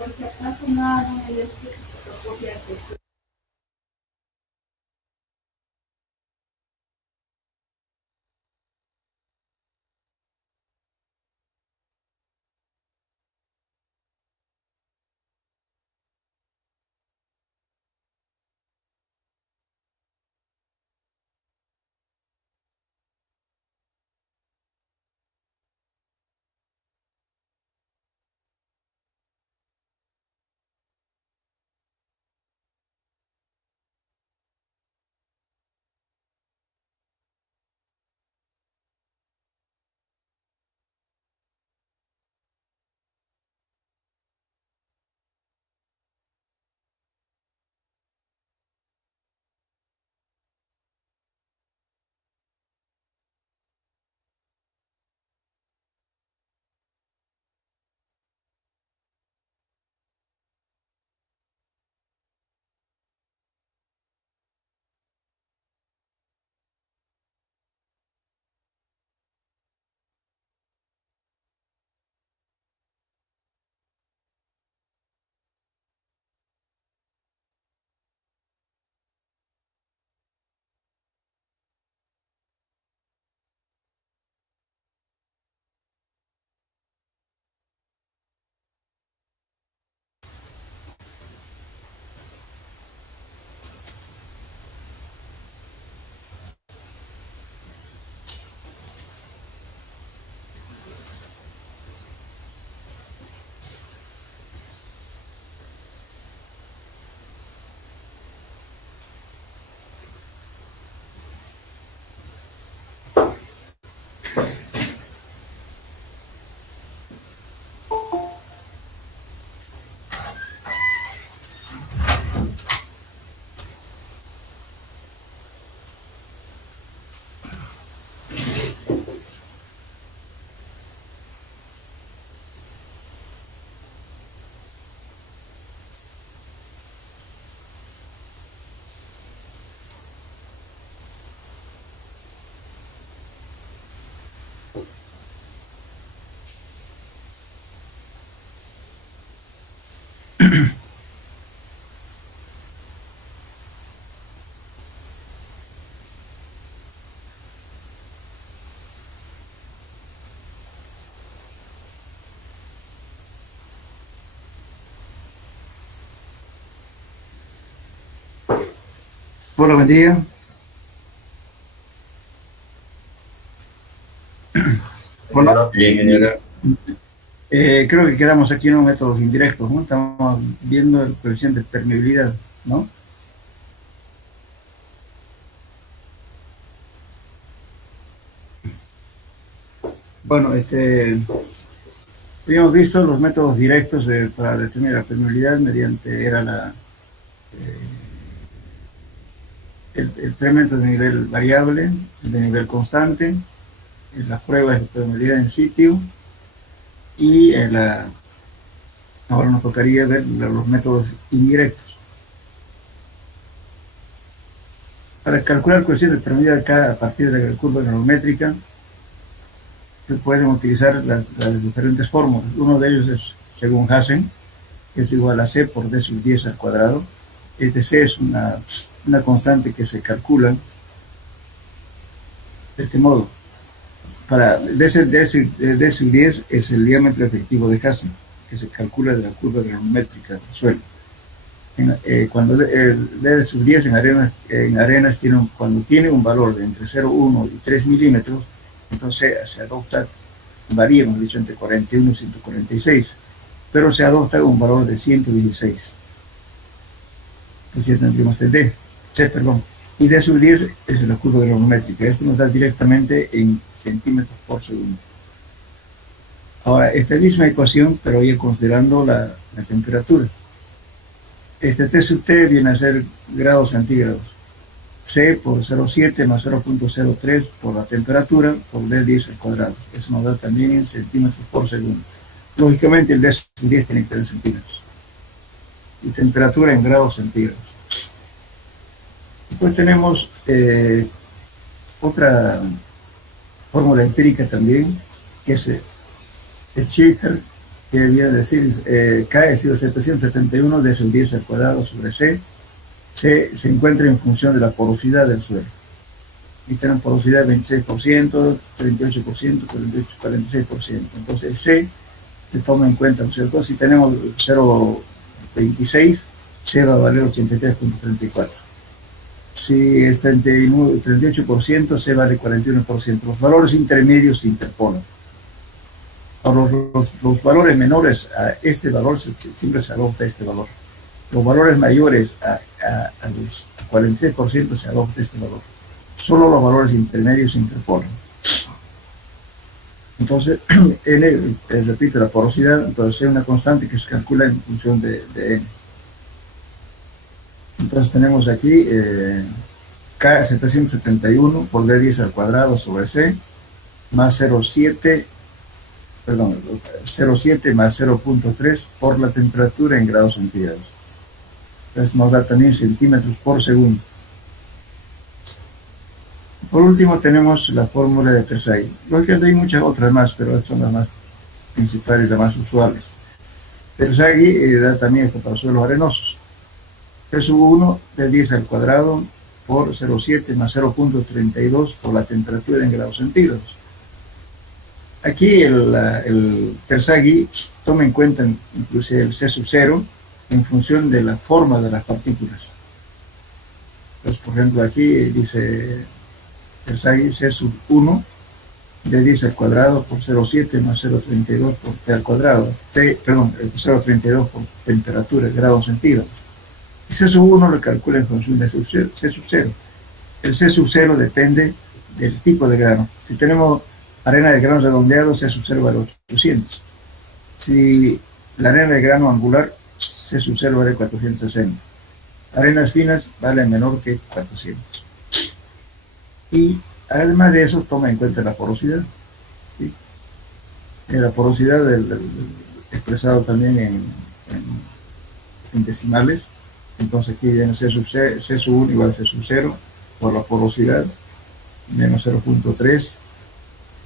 por si acaso no hagan el fotocopia que Hola, buen día. Hola. Bien, genial. Creo que quedamos aquí en los métodos indirectos, ¿no? Estamos viendo el coeficiente de permeabilidad, ¿no? Bueno, habíamos visto los métodos directos para determinar la permeabilidad mediante el incremento de nivel variable, de nivel constante, las pruebas de permeabilidad en sitio y ahora nos tocaría ver los métodos indirectos. Para calcular el coeficiente de permeabilidad a partir de la curva granulométrica, se pueden utilizar las diferentes fórmulas. Uno de ellos es, según Hassen, que es igual a C por D sub 10 al cuadrado. Este C es una constante que se calcula de este modo. D sub 10 es el diámetro efectivo de Hassen, que se calcula de la curva granulométrica del suelo. Cuando D sub 10 en arenas cuando tiene un valor de entre 0,1 y 3 milímetros, entonces se adopta, varía, hemos dicho, entre 41 y 146, pero se adopta un valor de 116. Entonces ya tendríamos C, perdón. Y D sub 10 es la curva granulométrica. Esto nos da directamente en centímetros por segundo. Ahora, esta misma ecuación, pero ya considerando la temperatura. Este T sub T viene a ser grados centígrados. C por 0,7 más 0,03 por la temperatura por D10 al cuadrado. Eso nos da también en centímetros por segundo. Lógicamente el D sub 10 tiene que ser en centímetros. Y temperatura en grados centígrados. Después tenemos otra fórmula empírica también, que es Schaefer que viene a decir, K es igual a 771 de su 10 al cuadrado sobre C. C se encuentra en función de la porosidad del suelo. Y tenemos porosidad 26%, 38%, 48, 46%. Entonces C se toma en cuenta, ¿no es cierto? Si tenemos 0,26, C va a valer 83,34. Si es 39, 38%, C vale 41%. Los valores intermedios se interponen. Los valores menores a este valor siempre se adopta este valor. Los valores mayores al 43% se adopta este valor. Solo los valores intermedios se interponen. Entonces, N, repito, la porosidad, entonces es una constante que se calcula en función de N. Entonces tenemos aquí K 771 por D10 al cuadrado sobre C más 0,7 más 0,3 por la temperatura en grados centígrados. Entonces nos da también centímetros por segundo. Por último tenemos la fórmula de Tersaghi. Lógicamente hay muchas otras más, pero estas son las más principales y las más usuales. Tersaghi da también esto para suelos arenosos. P sub 1 de 10 al cuadrado por 0,7 más 0,32 por la temperatura en grados centígrados. Aquí el Tersaghi toma en cuenta inclusive el C sub 0 en función de la forma de las partículas. Entonces, por ejemplo, aquí dice Tersaghi C sub 1 de 10 al cuadrado por 0,7 más 0,32 por T al cuadrado. 0,32 por temperatura en grados centígrados. Y C sub 1 lo calcula en función de C sub 0. El C sub 0 depende del tipo de grano. Si tenemos arena de grano redondeado, C sub 0 vale 800. Si la arena de grano angular, C sub 0 vale 460. Arenas finas vale menor que 400. Y además de eso, toma en cuenta la porosidad. ¿Sí? La porosidad expresado también en decimales. Entonces aquí viene C sub 1 igual a C sub 0 por la porosidad menos 0,3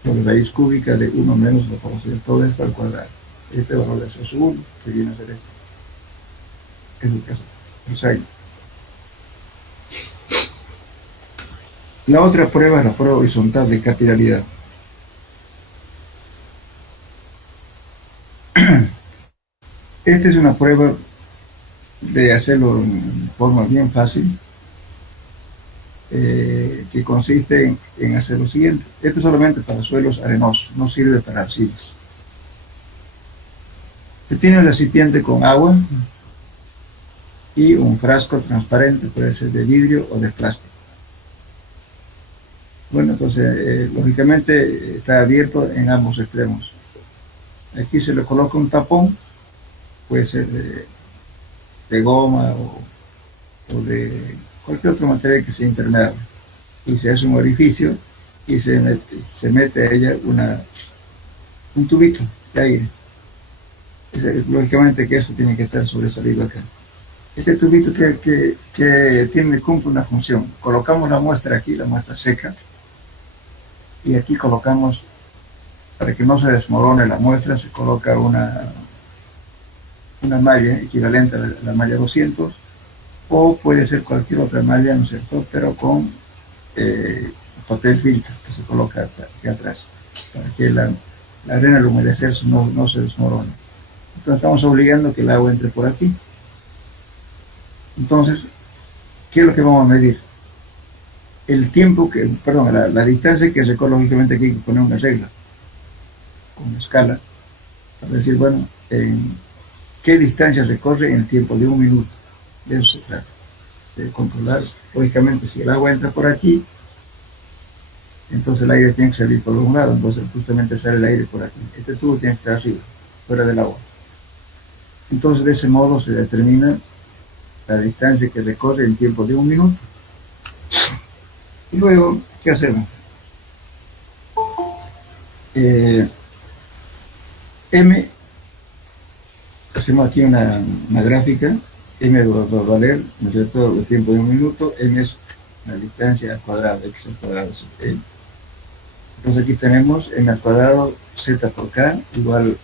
por la raíz cúbica de 1 menos la porosidad, todo esto al cuadrado. Este valor de C sub 1 que viene a ser este. Es el caso. La otra prueba es la prueba horizontal de capilaridad. Esta es una prueba de hacerlo en forma bien fácil, que consiste en hacer lo siguiente. Esto es solamente para suelos arenosos, no sirve para arcillas. Se tiene un recipiente con agua y un frasco transparente, puede ser de vidrio o de plástico. Bueno, entonces, lógicamente está abierto en ambos extremos. Aquí se le coloca un tapón, puede ser de goma o de cualquier otro material que sea impermeable. Y se hace un orificio y se mete a ella un tubito de aire. Lógicamente que eso tiene que estar sobresalido acá. Este tubito que cumple una función. Colocamos la muestra aquí, la muestra seca, y aquí colocamos, para que no se desmorone la muestra, se coloca una malla equivalente a la malla 200, o puede ser cualquier otra malla, ¿no es cierto?, pero con papel filtro que se coloca aquí atrás, para que la arena al humedecerse no se desmorone. Entonces estamos obligando que el agua entre por aquí. Entonces, ¿qué es lo que vamos a medir? El tiempo la distancia que recorre. Lógicamente aquí hay que poner una regla, con una escala, para decir, bueno, en qué distancia recorre en el tiempo de un minuto. De eso se trata, de controlar. Lógicamente, si el agua entra por aquí, entonces el aire tiene que salir por un lado, entonces justamente sale el aire por aquí. Este tubo tiene que estar arriba, fuera del agua. Entonces, de ese modo se determina la distancia que recorre en tiempo de un minuto. Y luego, ¿qué hacemos? M, hacemos aquí una gráfica. M va a valer, ¿no es cierto?, el tiempo de un minuto. M es la distancia al cuadrado, X al cuadrado. Entonces aquí tenemos M al cuadrado, Z por K, igual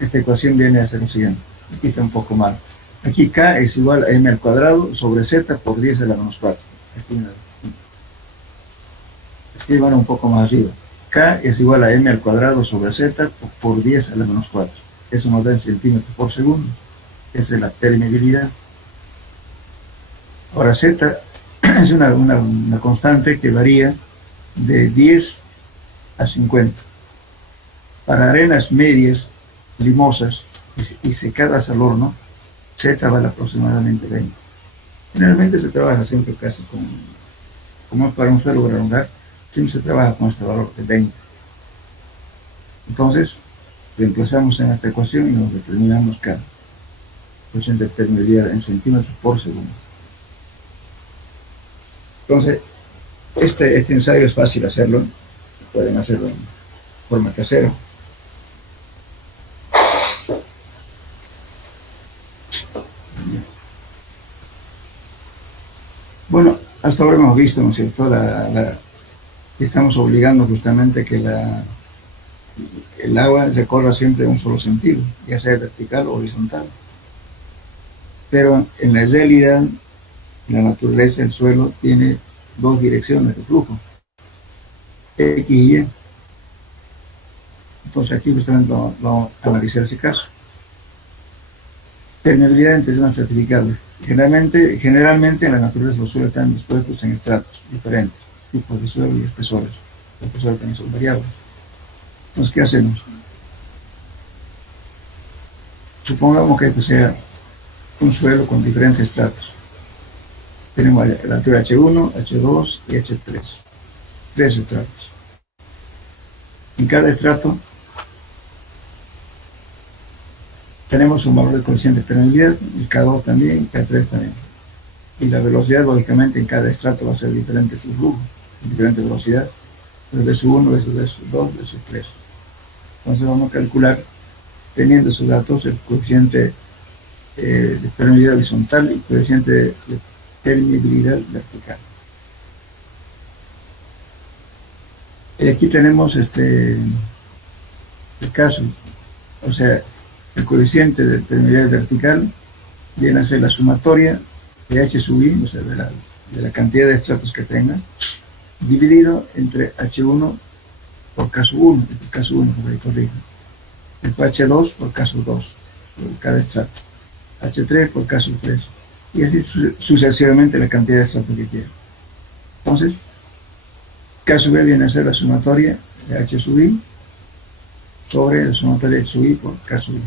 esta ecuación viene a ser lo siguiente. Aquí está un poco mal. Aquí K es igual a M al cuadrado sobre Z por 10 a la menos 4. Aquí van un poco más arriba. K es igual a M al cuadrado sobre Z por 10 a la menos 4. Eso nos da en centímetros por segundo. Esa es la permeabilidad. Ahora Z es una constante que varía de 10 a 50. Para arenas medias, limosas y secadas al horno, Z vale aproximadamente 20. Generalmente se trabaja siempre casi como es para un suelo granular, siempre se trabaja con este valor de 20. Entonces, reemplazamos en esta ecuación y nos determinamos cada coeficiente de permeabilidad en centímetros por segundo. Entonces, este ensayo es fácil hacerlo, pueden hacerlo en forma casera. Bueno, hasta ahora hemos visto, ¿no es cierto?, que estamos obligando justamente que el agua recorra siempre un solo sentido, ya sea vertical o horizontal. Pero en la realidad, la naturaleza del suelo tiene dos direcciones de flujo, X y Y. Entonces aquí justamente vamos a analizar ese caso. Permeabilidad en tensión estratificable. Generalmente en la naturaleza los suelos están dispuestos en estratos diferentes, tipos de suelo y espesores. Los espesores también son variables. Entonces, ¿qué hacemos? Supongamos que este sea un suelo con diferentes estratos. Tenemos la altura H1, H2 y H3. Tres estratos. En cada estrato tenemos un valor de coeficiente de permeabilidad, el K2 también, K3 también. Y la velocidad, lógicamente, en cada estrato va a ser diferente su flujo, diferente velocidad, de su 1, de su 2, de su 3. Entonces vamos a calcular, teniendo esos datos, el coeficiente de permeabilidad horizontal y coeficiente de permeabilidad vertical. Y aquí tenemos el caso, o sea, el coeficiente de permeabilidad vertical viene a ser la sumatoria de H sub I, o sea, de la cantidad de estratos que tenga, dividido entre H1 por K sub 1, K sub 1, por ahí corrijo, después H2 por K sub 2, por cada estrato, H3 por K sub 3, y así sucesivamente la cantidad de estratos que quiera. Entonces, K sub B viene a ser la sumatoria de H sub I sobre la sumatoria de H sub I por K sub I.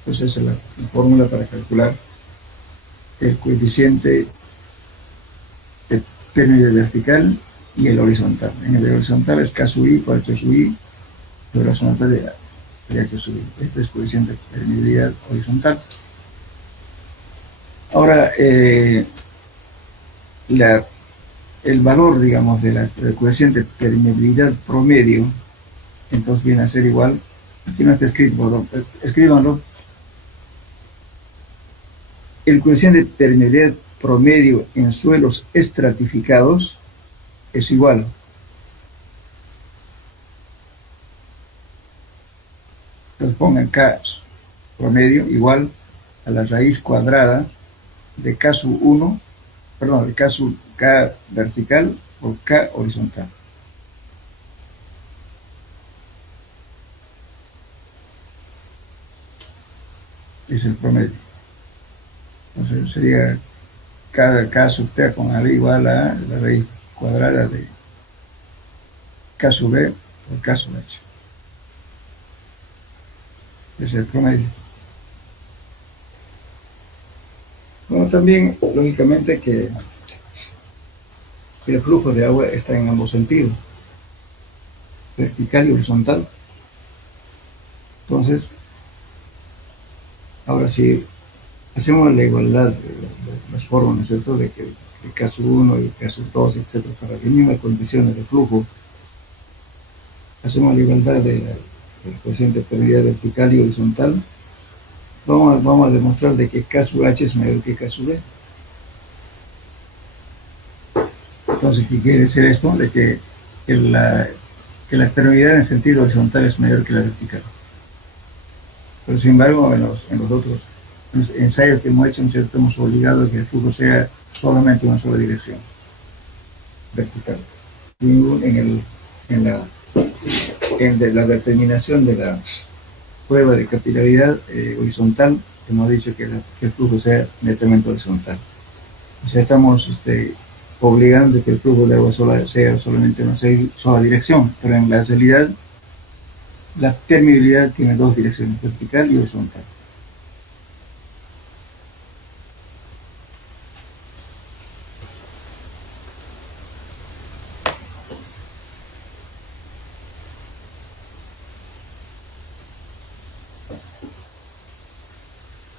Entonces esa es la fórmula para calcular el coeficiente de permeabilidad vertical y el horizontal. En el horizontal es K sub I por H sub I sobre la sumatoria de H sub I. Este es el coeficiente de permeabilidad horizontal. Ahora, el valor, digamos, del coeficiente de permeabilidad promedio, entonces viene a ser igual, aquí no está escrito, escríbanlo. El coeficiente de permeabilidad promedio en suelos estratificados es igual entonces pongan K promedio igual a la raíz cuadrada de K sub 1, perdón, de K sub K vertical por K horizontal. Es el promedio. Entonces sería K sub T con A igual a la raíz cuadrada de K sub B por K sub H. Ese es el promedio. Bueno, también, lógicamente, que el flujo de agua está en ambos sentidos, vertical y horizontal. Entonces, ahora si hacemos la igualdad de las formas, ¿no es cierto?, de que el caso 1 y el caso 2, etcétera, para las mismas condiciones de flujo, hacemos la igualdad del coeficiente de permeabilidad vertical y horizontal, vamos a demostrar de que K sub H es mayor que K sub B. Entonces, ¿qué quiere decir esto? De que la permeabilidad en sentido horizontal es mayor que la vertical. Pero sin embargo, en los otros ensayos que hemos hecho, ¿no es cierto?, hemos obligado a que el flujo sea solamente una sola dirección, vertical. Y la determinación de la prueba de capilaridad horizontal, hemos dicho que el flujo sea netamente horizontal. O sea, estamos obligando que el flujo de agua sea solamente una sola dirección, pero en la realidad la permeabilidad tiene dos direcciones, vertical y horizontal.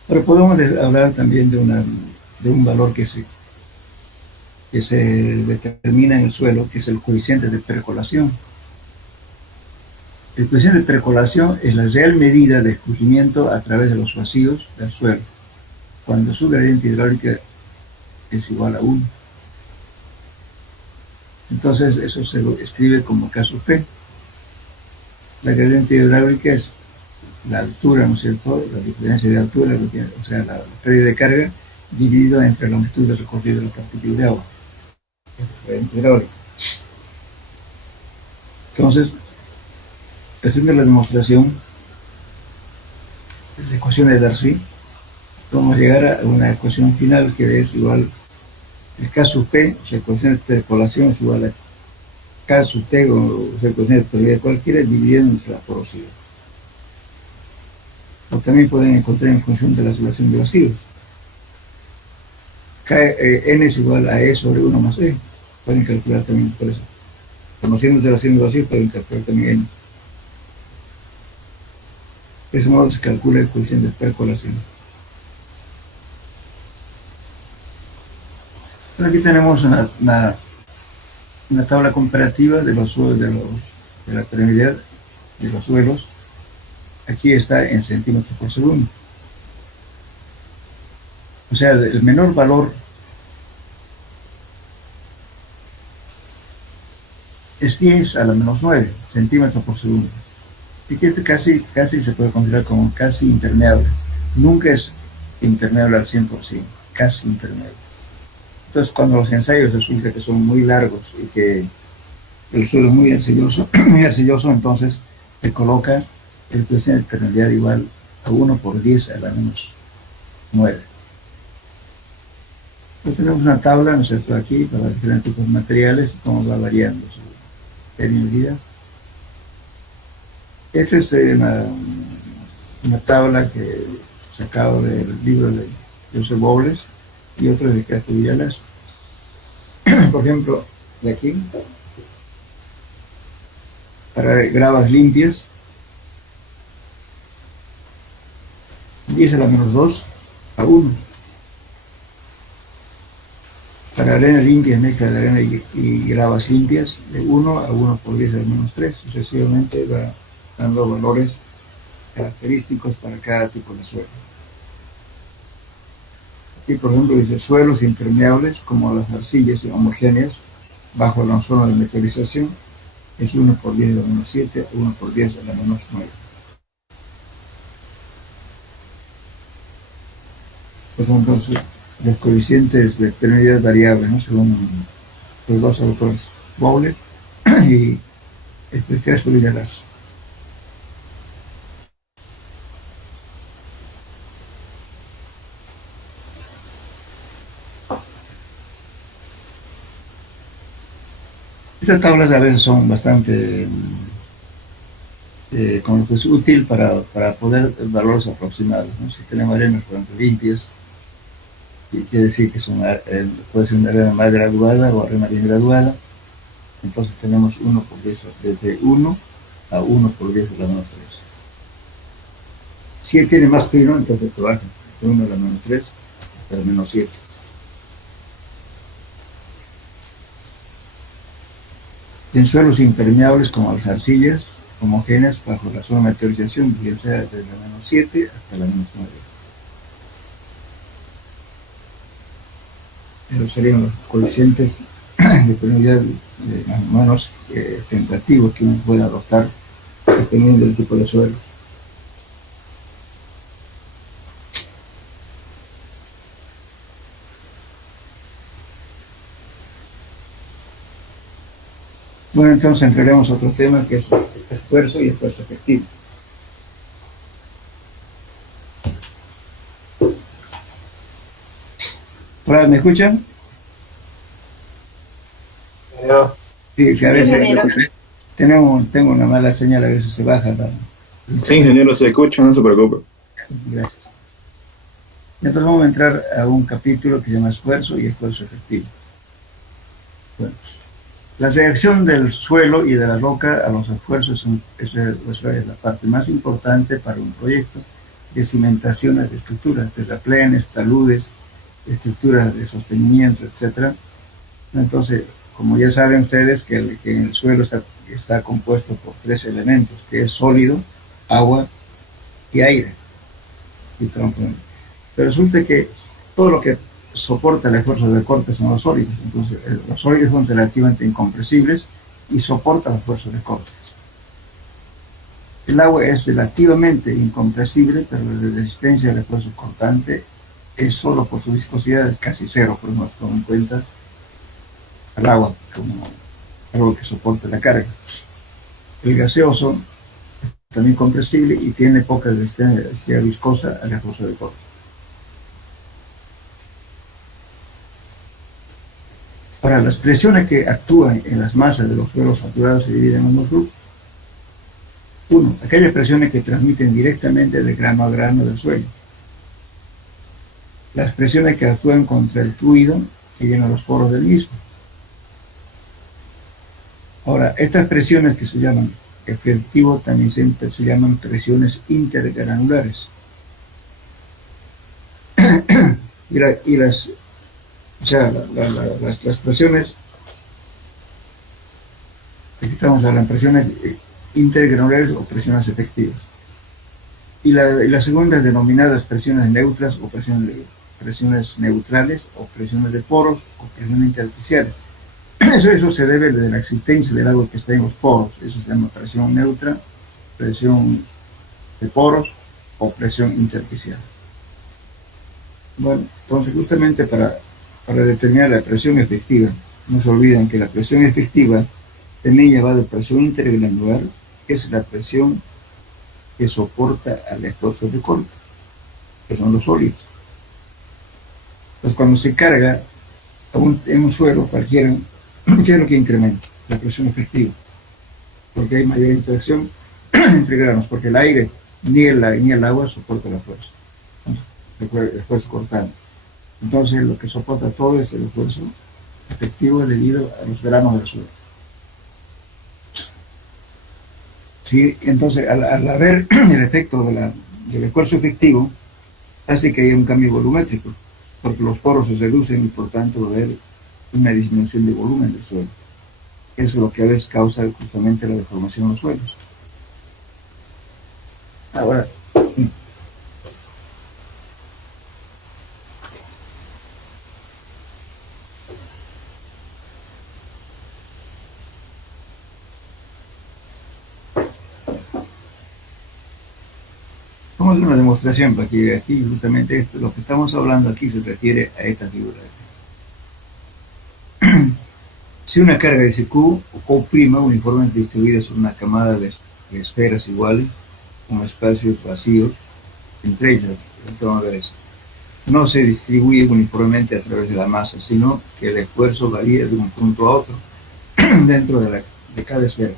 Pero podemos hablar también de un valor que se determina en el suelo, que es el coeficiente de percolación. El coeficiente de percolación es la real medida de escurrimiento a través de los vacíos del suelo, cuando su gradiente hidráulica es igual a 1. Entonces eso se lo escribe como K sub P. La gradiente hidráulica es la altura, ¿no es cierto?, la diferencia de altura, o sea, la pérdida de carga, dividido entre la longitud de recorrido de la partícula de agua. Entonces, haciendo la demostración de la ecuación de Darcy, vamos a llegar a una ecuación final que es igual el K sub P, o sea, ecuación de percolación es igual a K sub T, o sea, ecuación de pérdida cualquiera, dividida entre la porosidad. O también pueden encontrar en función de la relación de vacíos. N es igual a E sobre 1 más E. Pueden calcular también por eso. Conociendo la relación de vacíos, pueden calcular también N. De ese modo se calcula el coeficiente de percolación. Pero aquí tenemos una tabla comparativa de los suelos, de la permeabilidad de los suelos. Aquí está en centímetros por segundo. O sea, el menor valor es 10 a la menos 9 centímetros por segundo. Y que este casi se puede considerar como casi impermeable. Nunca es impermeable al 100%, casi impermeable. Entonces, cuando los ensayos resulta que son muy largos y que el suelo es muy arcilloso, entonces se coloca el coeficiente de permeabilidad igual a 1 por 10 a la menos 9. Entonces tenemos una tabla, ¿no es cierto?, aquí para diferentes tipos de materiales y cómo va variando su permeabilidad. Esta es una tabla que he sacado del libro de Joseph Bowles y otros de Castro Villalas. Por ejemplo, de aquí, para gravas limpias, 10 a la menos 2 a 1. Para arena limpia, mezcla de arena y gravas limpias, de 1 a 1 por 10 a la menos 3. Sucesivamente va dando valores característicos para cada tipo de suelo. Aquí, por ejemplo, dice suelos impermeables como las arcillas homogéneas bajo la zona de meteorización es 1 por 10 a la menos 7, 1 por 10 a la menos 9. Pues son entonces los coeficientes de permeabilidad variables, ¿no?, según los dos autores, Bowles y Crespo Villalas. Estas tablas a veces son bastante pues, útil para poder valores aproximados, ¿no? Si tenemos arenas, por ejemplo, limpias, y quiere decir que puede ser una arena más graduada o arena bien graduada, entonces tenemos 1 por 10, desde 1 a 1 por 10 a la menos 3. Si él tiene más fino, entonces trabaja de 1 a la menos 3 hasta la menos 7. En suelos impermeables como las arcillas homogéneas bajo la zona de meteorización, bien sea desde la menos 7 hasta la menos 9. Esos serían los coeficientes de permeabilidad más o menos tentativos que uno puede adoptar dependiendo del tipo de suelo. Bueno, entonces entraremos a otro tema que es esfuerzo y esfuerzo efectivo. Hola, ¿me escuchan? Sí, que a veces tengo una mala señal, a veces se baja la Sí, internet. ingeniero, se escucha, no se preocupe. Gracias. Entonces vamos a entrar a un capítulo que se llama esfuerzo y esfuerzo efectivo. Bueno, la reacción del suelo y de la roca a los esfuerzos es la parte más importante para un proyecto de cimentaciones de estructuras, terraplenes, taludes, estructuras de sostenimiento, etcétera. Entonces, como ya saben ustedes, que el suelo está compuesto por tres elementos, que es sólido, agua y aire. Y tronco. Pero resulta que todo lo que soporta el esfuerzo de corte son los sólidos. Entonces, los sólidos son relativamente incompresibles y soportan los esfuerzos de corte. El agua es relativamente incompresible, pero la resistencia al esfuerzo cortante es solo por su viscosidad es casi cero, pero no se toma en cuenta al agua como algo que soporta la carga. El gaseoso es también compresible y tiene poca resistencia viscosa al esfuerzo de corte. Ahora, las presiones que actúan en las masas de los suelos saturados se dividen en dos grupos. Uno, aquellas presiones que transmiten directamente de grano a grano del suelo. Las presiones que actúan contra el fluido que llena los poros del mismo. Ahora, estas presiones que se llaman efectivo también siempre se llaman presiones intergranulares. Las presiones, aquí estamos hablando, presiones intergranulares o presiones efectivas. Y las segundas denominadas presiones neutras o presiones neutrales o presiones de poros o presiones intersticiales. Eso se debe de la existencia del agua que está en los poros. Eso se llama presión neutra, presión de poros o presión intersticial. Bueno, entonces justamente para determinar la presión efectiva, no se olviden que la presión efectiva también va de presión intergranular, que es la presión que soporta al esfuerzo de corte, que son los sólidos. Entonces cuando se carga en un suelo cualquiera, ¿qué es lo que incrementa? La presión efectiva, porque hay mayor interacción entre granos, porque el aire ni el agua soporta la fuerza, el esfuerzo cortante. Entonces lo que soporta todo es el esfuerzo efectivo debido a los granos del suelo. Sí, entonces al haber el efecto del esfuerzo efectivo, hace que haya un cambio volumétrico, porque los poros se reducen y por tanto va a haber una disminución de volumen del suelo. Eso es lo que a veces causa justamente la deformación de los suelos. Ahora, vamos a hacer una demostración, porque aquí justamente esto, lo que estamos hablando aquí se refiere a esta figura. Si una carga de Q o Q' uniformemente distribuida sobre una camada de esferas iguales, con espacios vacíos entre ellas, vamos a ver eso. No se distribuye uniformemente a través de la masa, sino que el esfuerzo varía de un punto a otro dentro de cada esfera.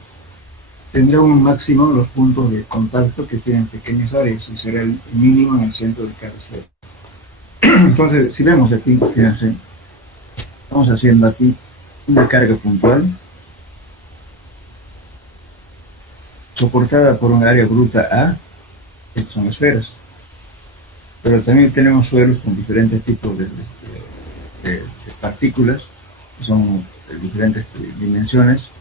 Tendrá un máximo los puntos de contacto que tienen pequeñas áreas y será el mínimo en el centro de cada esfera. Entonces, si vemos aquí, fíjense, estamos haciendo aquí una carga puntual soportada por un área bruta A, que son esferas, pero también tenemos suelos con diferentes tipos de partículas, que son de diferentes dimensiones.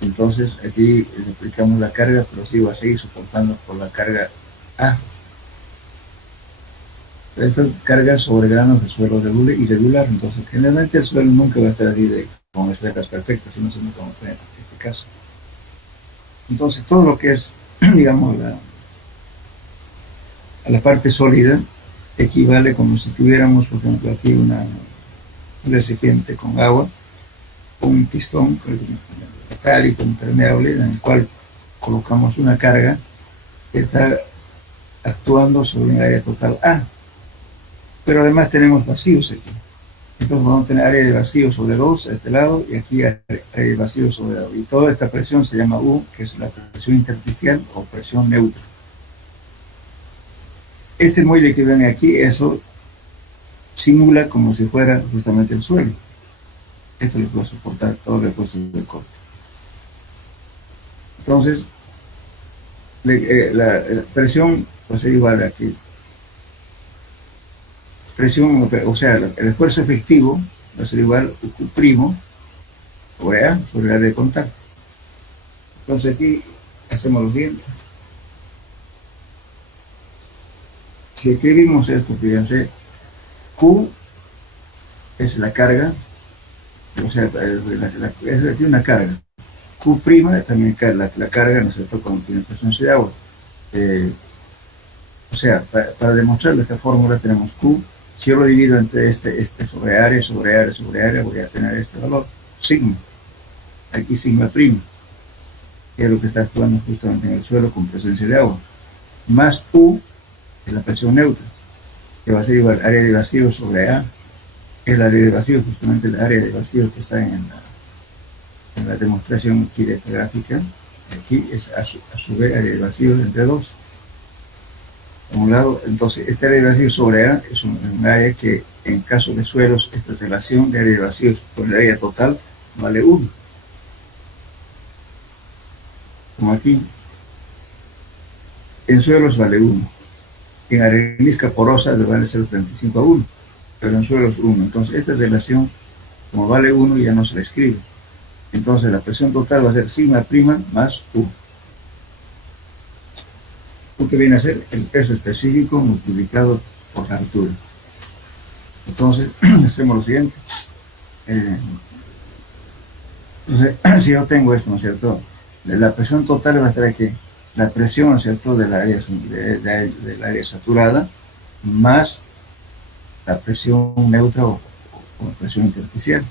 Entonces aquí le aplicamos la carga, pero sí va a seguir soportando por la carga A. Estas cargas sobre granos de suelo irregular, entonces generalmente el suelo nunca va a estar así con esferas perfectas, sino se nos vamos a tener en este caso. Entonces todo lo que es, digamos, a la parte sólida equivale como si tuviéramos, por ejemplo, aquí un recipiente con agua, un pistón metálico impermeable en el cual colocamos una carga que está actuando sobre un área total A. Pero además tenemos vacíos aquí. Entonces vamos a tener área de vacío sobre 2 a este lado y aquí área de vacío sobre 2. Y toda esta presión se llama U, que es la presión intersticial o presión neutra. Este muelle que ven aquí, eso simula como si fuera justamente el suelo. Esto le puede soportar todo el esfuerzo del corte. Entonces, la presión va a ser igual aquí. Presión, o sea, el esfuerzo efectivo va a ser igual a Q' sobre A, sobre el área de contacto. Entonces aquí hacemos lo siguiente. Si escribimos esto, fíjense, Q es la carga, o sea, es aquí una carga. Q' también la carga, ¿no es cierto?, cuando tiene presencia de agua. O sea, para demostrar esta fórmula tenemos Q. Si yo lo divido entre este sobre área, sobre área, sobre área, voy a tener este valor, sigma. Aquí sigma prima, que es lo que está actuando justamente en el suelo con presencia de agua. Más U es la presión neutra, que va a ser igual área de vacío sobre A. El área de vacío, justamente el área de vacío que está en la demostración gráfica. Aquí es a su vez área de vacío entre 2. A un lado, entonces este área de vacío sobre A es un área que en caso de suelos, esta relación de área de vacío por el área total vale 1. Como aquí, en suelos vale 1. En arenisca porosa vale 0,35 a 1, pero en suelos 1. Entonces esta relación, como vale 1, ya no se la escribe. Entonces la presión total va a ser sigma prima más U. Que viene a ser el peso específico multiplicado por la altura. Entonces, hacemos lo siguiente. Entonces, si yo tengo esto, ¿no es cierto? La presión total va a estar aquí. La presión, ¿no es cierto?, del área saturada más la presión neutra o presión intersticial.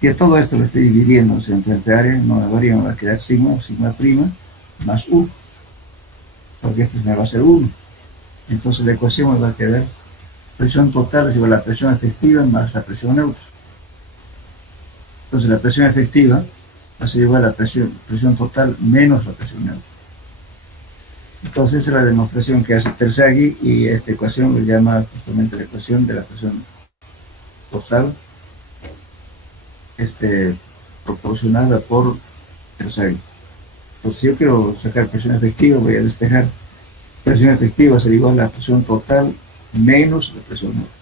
Y a todo esto lo estoy dividiendo, o sea, entre áreas, no me varía, me va a quedar sigma o sigma prima más U, porque esto me va a ser 1. Entonces la ecuación me va a quedar presión total es igual a la presión efectiva más la presión neutra. Entonces la presión efectiva va a ser igual a la presión total menos la presión neutra. Entonces esa es la demostración que hace Terzaghi y esta ecuación lo llama justamente la ecuación de la presión total proporcionada por Terzaghi. Entonces si yo quiero sacar presión efectiva, voy a despejar. Presión efectiva será igual a la presión total menos la presión neutra.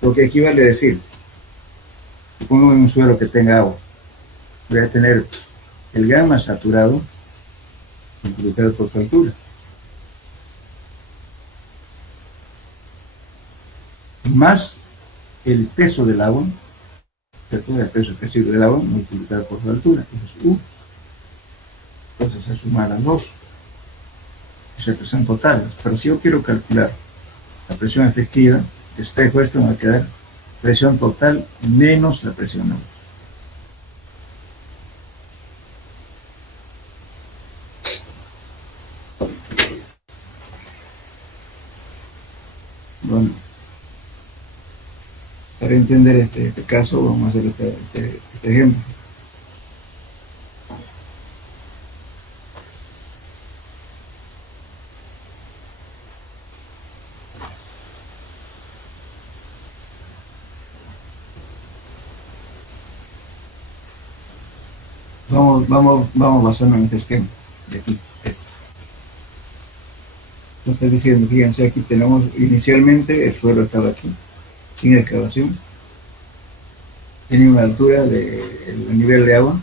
Lo que equivale a decir, si pongo en un suelo que tenga agua, voy a tener el gamma saturado multiplicado por su altura. Más el peso del agua, el peso específico del agua multiplicado por su altura, eso es U. Entonces se suman las dos. Esa es presión total. Pero si yo quiero calcular la presión efectiva, despejo esto, me va a quedar presión total menos la presión neutra. Bueno, para entender este caso, vamos a hacer este ejemplo. Vamos basando en este esquema de aquí. Lo estoy diciendo, fíjense, aquí tenemos inicialmente el suelo estaba aquí, sin excavación. Tiene una altura del nivel de agua,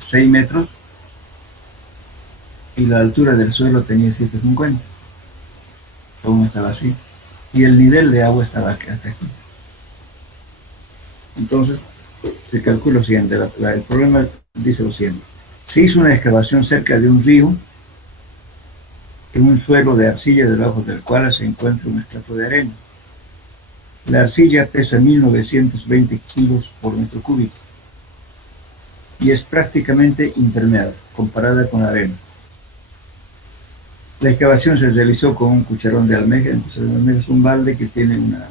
6 metros, y la altura del suelo tenía 7,50. Aún estaba así. Y el nivel de agua estaba hasta aquí. Entonces, se calcula lo siguiente, el problema dice lo siguiente. Se hizo una excavación cerca de un río, en un suelo de arcilla debajo del cual se encuentra un estrato de arena. La arcilla pesa 1920 kilos por metro cúbico y es prácticamente impermeable comparada con la arena. La excavación se realizó con un cucharón de almeja. El cucharón de almeja es un balde que tiene una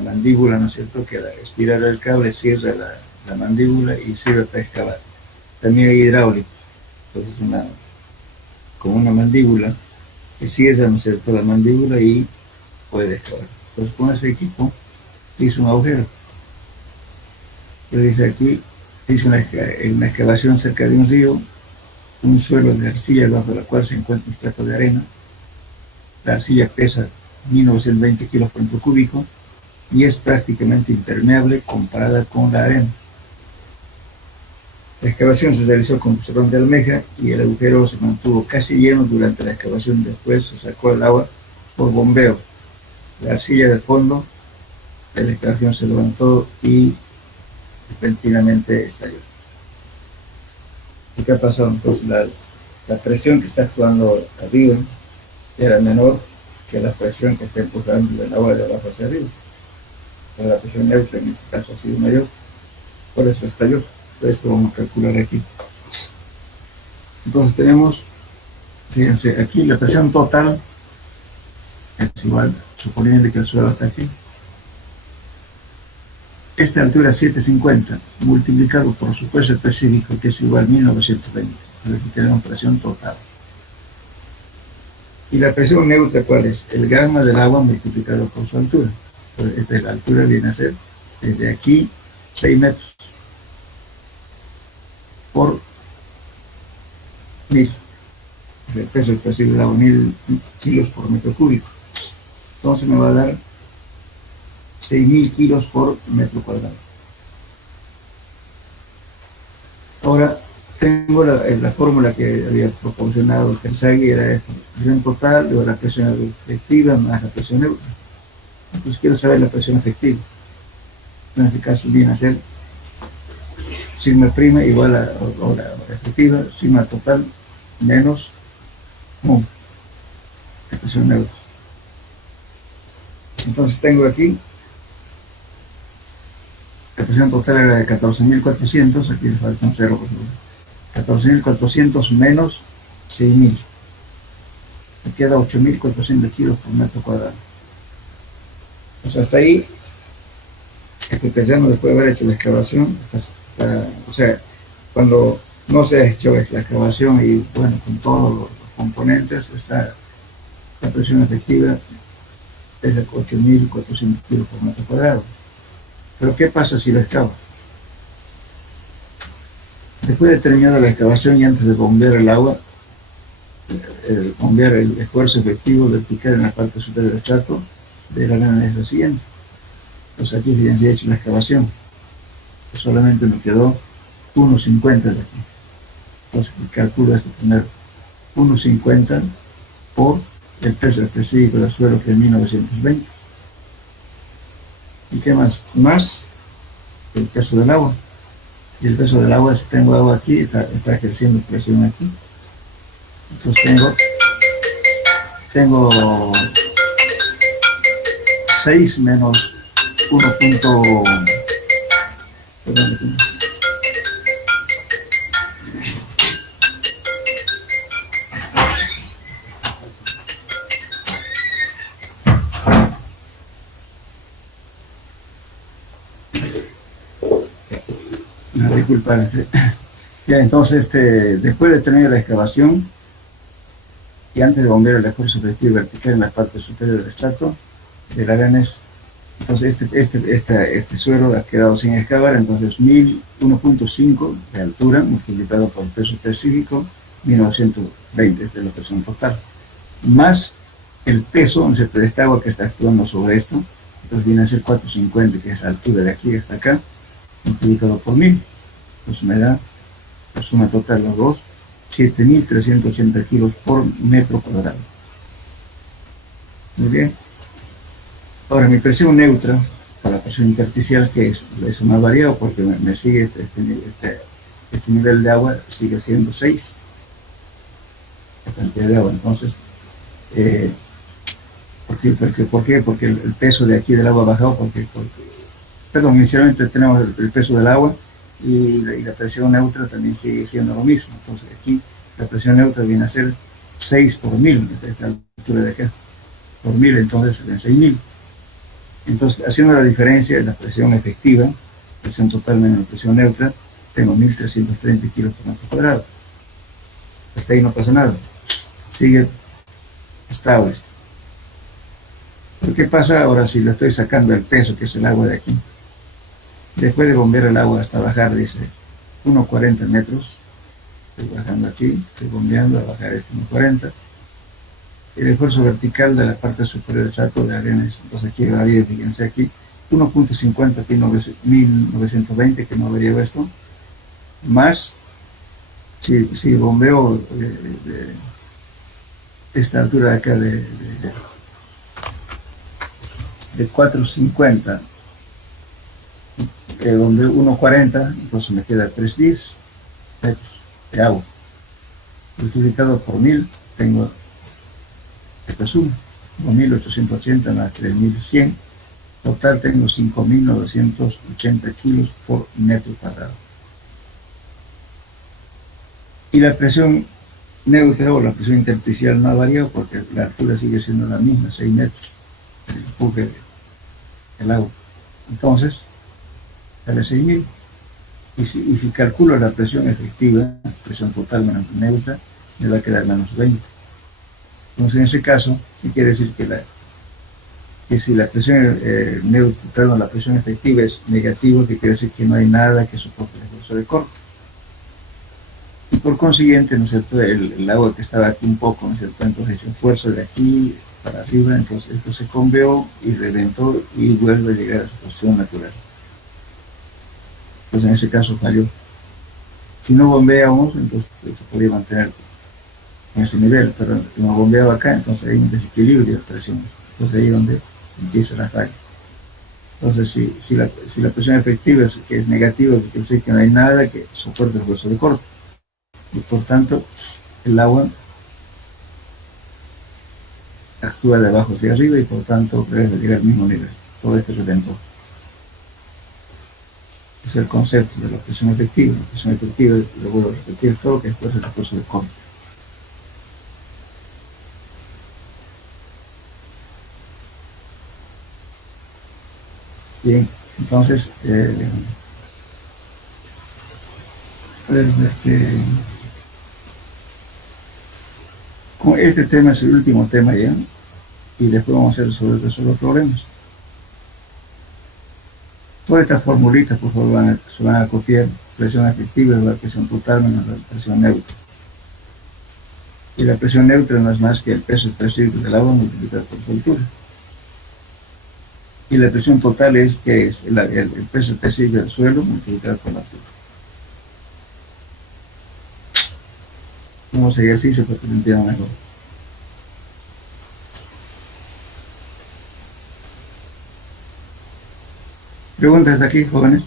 mandíbula, ¿no es cierto?, que al estirar el cable cierra la mandíbula y sirve para excavar. También hay hidráulico, entonces como una mandíbula que cierra, ¿no es cierto?, la mandíbula y puede excavar. Entonces con ese equipo hizo un agujero. Yo dice aquí, hizo una excavación cerca de un río, un suelo de arcilla bajo la cual se encuentra un plato de arena. La arcilla pesa 1920 kilos por metro cúbico y es prácticamente impermeable comparada con la arena. La excavación se realizó con cucharón de almeja y el agujero se mantuvo casi lleno durante la excavación. Después se sacó el agua por bombeo. La arcilla del fondo de la excavación se levantó y repentinamente estalló. ¿Y qué ha pasado? Entonces la presión que está actuando arriba era menor que la presión que está empujando el agua de abajo hacia arriba. Pero la presión neutra en este caso ha sido mayor, por eso estalló. Esto vamos a calcular aquí. Entonces tenemos, fíjense, aquí la presión total es igual, suponiendo que el suelo está aquí. Esta altura 750 multiplicado por su peso específico, que es igual a 1920. Aquí tenemos presión total. ¿Y la presión neutra cuál es? El gamma del agua multiplicado por su altura. Entonces, la altura viene a ser desde aquí 6 metros por 1000. El peso específico del agua, 1000 kilos por metro cúbico. Entonces me va a dar 6000 kilos por metro cuadrado. Ahora tengo la fórmula que había proporcionado Kersaghi, era esta: presión total de la presión efectiva más la presión neutra. Entonces quiero saber la presión efectiva. En este caso viene a ser sigma prima igual a la efectiva, sigma total menos la presión neutra. Entonces tengo aquí la presión total era de 14.400, aquí le falta un 0, 14.400 menos 6.000. Me queda 8.400 kilos por metro cuadrado. Pues hasta ahí, este terreno, después de haber hecho la excavación, o sea, cuando no se ha hecho la excavación y bueno, con todos los componentes, está la presión efectiva es de 8.400 kilos por metro cuadrado. Pero ¿qué pasa si lo excavo? Después de terminar la excavación y antes de bombear el agua, bombear el esfuerzo efectivo vertical en la parte superior del estrato de la lana es lo siguiente. Entonces aquí ya he hecho la excavación. Solamente me quedó 1,50 de aquí. Entonces calculo esto primero. 1,50 por el peso específico del suelo, que es 1920. ¿Y qué más? Más el peso del agua. Y el peso del agua, si tengo agua aquí, está creciendo presión aquí. Entonces tengo 6 menos 1. Disculpa. Ya, entonces, después de terminar la excavación y antes de bombear el esfuerzo efectivo vertical en la parte superior del estrato del arenes, entonces este suelo ha quedado sin excavar. Entonces 1.5 de altura multiplicado por el peso específico, 1920 de la presión total, más el peso de esta agua que está actuando sobre esto. Entonces viene a ser 450, que es la altura de aquí hasta acá, multiplicado por 1000. Entonces me da la suma total de los dos, 7.380 kilos por metro cuadrado. Muy bien. Ahora, mi presión neutra, para la presión intersticial, que es, eso me ha variado porque me sigue este nivel de agua, sigue siendo 6, la cantidad de agua. Entonces, porque Sí, ¿por qué? Porque el peso de aquí del agua ha bajado, perdón, inicialmente tenemos el peso del agua y la presión neutra también sigue siendo lo mismo. Entonces aquí la presión neutra viene a ser 6 por 1000, desde esta altura de acá, por 1000, entonces en 6000. Entonces, haciendo la diferencia en la presión efectiva, presión total menos la presión neutra, tengo 1330 kilos por metro cuadrado. Hasta ahí no pasa nada. Sigue estable. ¿Pero qué pasa ahora si le estoy sacando el peso, que es el agua de aquí? Después de bombear el agua hasta bajar, dice, 1,40 metros, estoy bajando aquí, estoy bombeando a bajar este 1,40. El esfuerzo vertical de la parte superior del saco de arenas, entonces aquí varía, fíjense aquí, 1,50 pi 1920, que no vería esto, más, si bombeo esta altura de acá de 4,50, bombeo 1,40, entonces me queda 310 metros de agua. Multiplicado por 1000, tengo esta suma, 2.880 más 3.100, total tengo 5.980 kilos por metro cuadrado. Y la presión neutra o la presión intersticial no ha variado porque la altura sigue siendo la misma, 6 metros, el empuje del agua. Entonces, sale 6.000. Y si calculo la presión efectiva, presión total menos neutra, me va a quedar menos 20. Entonces, en ese caso, ¿qué quiere decir? Que si la presión neutra, perdón, la presión efectiva es negativa, que quiere decir que no hay nada que soporte el esfuerzo de corte. Y por consiguiente, ¿no es cierto?, el agua que estaba aquí un poco, ¿no es cierto?, entonces hizo esfuerzo de aquí para arriba, entonces esto se conveó y reventó y vuelve a llegar a su posición natural. Entonces en ese caso falló. Si no bombeamos, entonces se podría mantener en ese nivel, pero como bombeaba acá, entonces hay un desequilibrio de presión. Entonces ahí es donde empieza la falla. Entonces si la presión efectiva es que es negativa, quiere decir que no hay nada que soporte el esfuerzo de corte. Y por tanto, el agua actúa de abajo hacia arriba y por tanto debe llegar al mismo nivel. Todo esto reventó. Es el concepto de la presión efectiva. La presión efectiva, lo vuelvo a repetir, todo lo que es el esfuerzo de corte. Bien, entonces, con este tema es el último tema ya, y después vamos a hacer sobre los problemas. Todas estas formulitas, por favor, se van a copiar. Presión efectiva es la presión total menos la presión neutra. Y la presión neutra no es más que el peso específico del agua multiplicado por su altura. Y la presión total es que es el peso específico del suelo multiplicado por la altura. Hacemos ejercicio para que lo entiendan mejor. ¿Preguntas de aquí, jóvenes?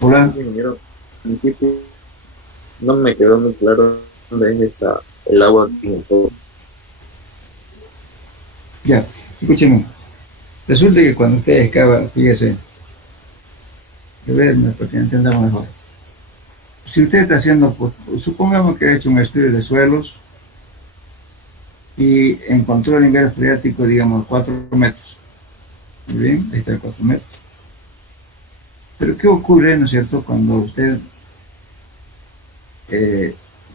Hola. Ingeniero, en principio no me quedó muy claro dónde está el agua aquí en todo. Ya, escúchenme. Resulta que cuando usted excava, fíjese, verme para que entendamos mejor. Si usted está haciendo, supongamos que ha hecho un estudio de suelos y encontró el nivel freático, digamos, 4 metros. Muy bien, ahí está 4 metros. Pero ¿qué ocurre, no es cierto, cuando usted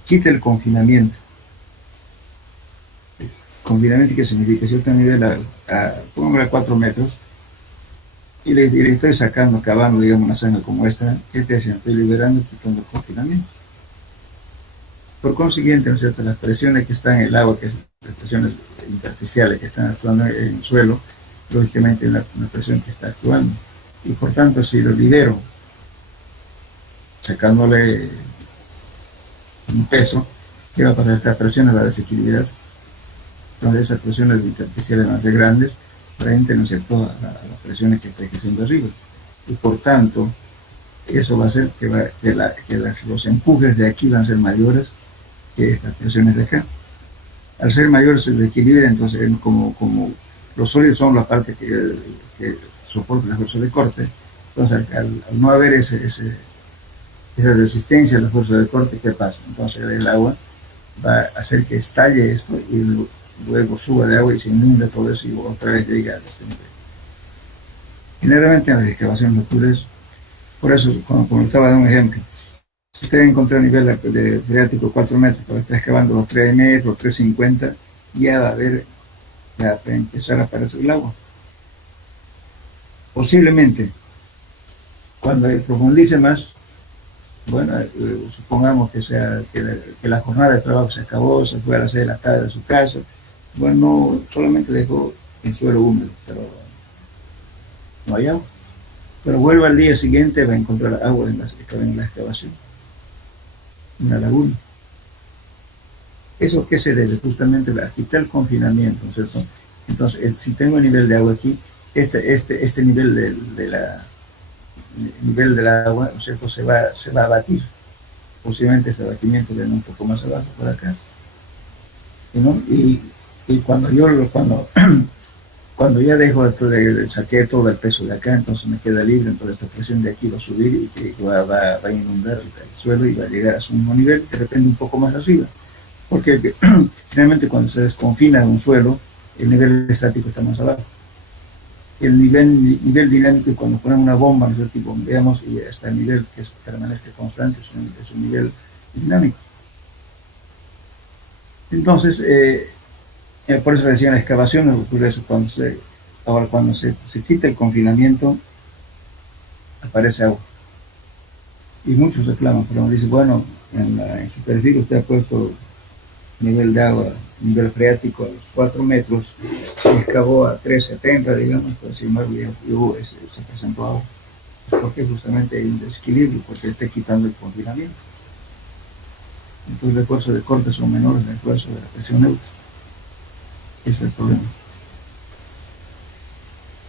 quita el confinamiento? Confinamiento, ¿qué significa? Si usted nivel pongámosle a 4 metros y le estoy sacando, cavando, digamos, una zanja como esta, ¿qué estoy haciendo? Estoy liberando, quitando el confinamiento. Por consiguiente, ¿no es cierto?, las presiones que están en el agua, que son las presiones intersticiales que están actuando en el suelo, lógicamente es una presión que está actuando. Y por tanto, si lo libero, sacándole un peso, ¿qué va a pasar? Estas presiones va a desequilibrar. Entonces esas presiones intersticiales van a ser grandes frente, ¿no es cierto?, a las presiones que está creciendo arriba. Y por tanto, eso va a hacer que los empujes de aquí van a ser mayores que estas presiones de acá. Al ser mayor se desequilibra, entonces como los sólidos son la parte que soporta la fuerza de corte, entonces al no haber esa resistencia a la fuerza de corte, ¿qué pasa? Entonces el agua va a hacer que estalle esto y luego suba de agua y se inunda todo eso y otra vez llega a este nivel. Generalmente en las excavaciones naturales, por eso, como estaba dando un ejemplo, si usted encuentra un nivel de freático 4 metros, pero está excavando los 3 metros, 3,50, ya va a ver, ya va a empezar a aparecer el agua. Posiblemente, cuando profundice más, bueno, supongamos que la jornada de trabajo se acabó, se fue a las 6 de la tarde de su casa, bueno, solamente dejó el suelo húmedo, pero no hay agua. Pero vuelve al día siguiente, va a encontrar agua en la excavación, en la laguna. ¿Eso qué se debe? Justamente a quitar el confinamiento, ¿no es cierto? Entonces, si tengo el nivel de agua aquí, este nivel nivel del agua, ¿no es cierto?, se va a abatir. Posiblemente este abatimiento viene un poco más abajo, por acá, ¿no? Y cuando ya dejo esto saqué todo el peso de acá, entonces me queda libre, entonces esta presión de aquí va a subir y va a inundar el suelo y va a llegar a su mismo nivel, de repente un poco más arriba. Porque generalmente cuando se desconfina un suelo, el nivel estático está más abajo. El nivel dinámico, cuando ponen una bomba, nosotros bombeamos y hasta el nivel que permanezca constante es el nivel dinámico. Entonces, por eso decía en la excavación, ocurre eso cuando se quita el confinamiento, aparece agua. Y muchos reclaman, pero dicen, bueno, en su perfil usted ha puesto nivel de agua, nivel freático a los 4 metros, se excavó a 3,70, digamos, pero sin embargo se presentó agua. Porque justamente hay un desequilibrio, porque está quitando el confinamiento. Entonces los esfuerzos de corte son menores al esfuerzo de la presión neutra. Ese es el problema.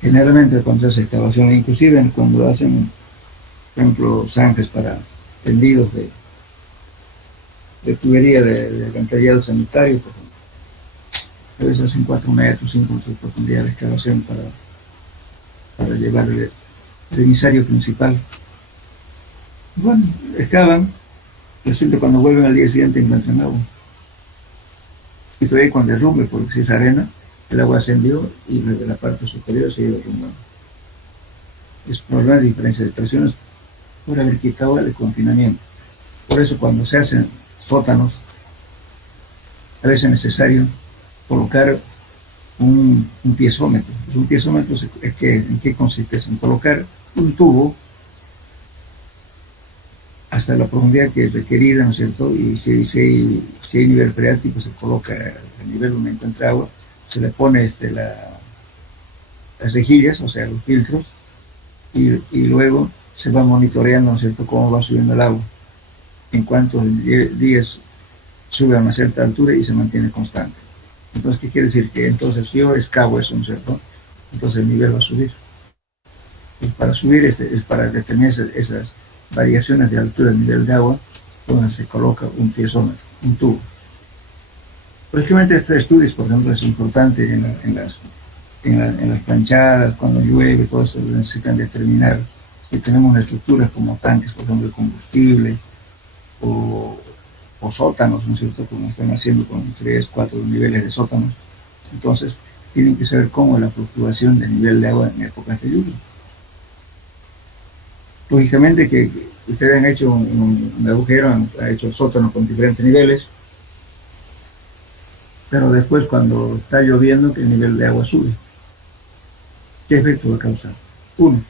Generalmente cuando se hace excavación, inclusive cuando hacen, por ejemplo, zanjes para tendidos de tubería de alcantarillado sanitario, por ejemplo, a veces hacen 4 metros, 5 metros de profundidad de excavación para llevar el emisario principal. Bueno, excavan, resulta cuando vuelven al día siguiente encuentran agua. Y todavía cuando derrumbe, porque si es arena, el agua ascendió y desde la parte superior se iba derrumbando. Es por la diferencia de presiones por haber quitado el confinamiento. Por eso cuando se hacen sótanos, a veces es necesario colocar un piezómetro. Pues un piezómetro ¿en qué consiste? En colocar un tubo hasta la profundidad que es requerida, ¿no es cierto? Y si hay nivel freático, se coloca el nivel donde encuentra agua, se le pone las rejillas, o sea, los filtros, y luego se va monitoreando, ¿no es cierto?, cómo va subiendo el agua. En cuantos días sube a una cierta altura y se mantiene constante. Entonces, ¿qué quiere decir? Que entonces si yo excavo eso, ¿no es cierto?, entonces el nivel va a subir. Y para subir es para determinar esas variaciones de altura del nivel de agua, donde se coloca un piezómetro, un tubo. Lógicamente estos estudios, por ejemplo, es importante en las planchadas, cuando llueve, todo eso necesitan determinar si tenemos estructuras como tanques, por ejemplo, de combustible, o sótanos, ¿no es cierto?, como están haciendo con 3, 4 niveles de sótanos. Entonces, tienen que saber cómo es la fluctuación del nivel de agua en épocas de lluvia. Lógicamente que ustedes han hecho un agujero, han hecho sótanos con diferentes niveles, pero después cuando está lloviendo, que el nivel de agua sube. ¿Qué efecto va a causar? 1,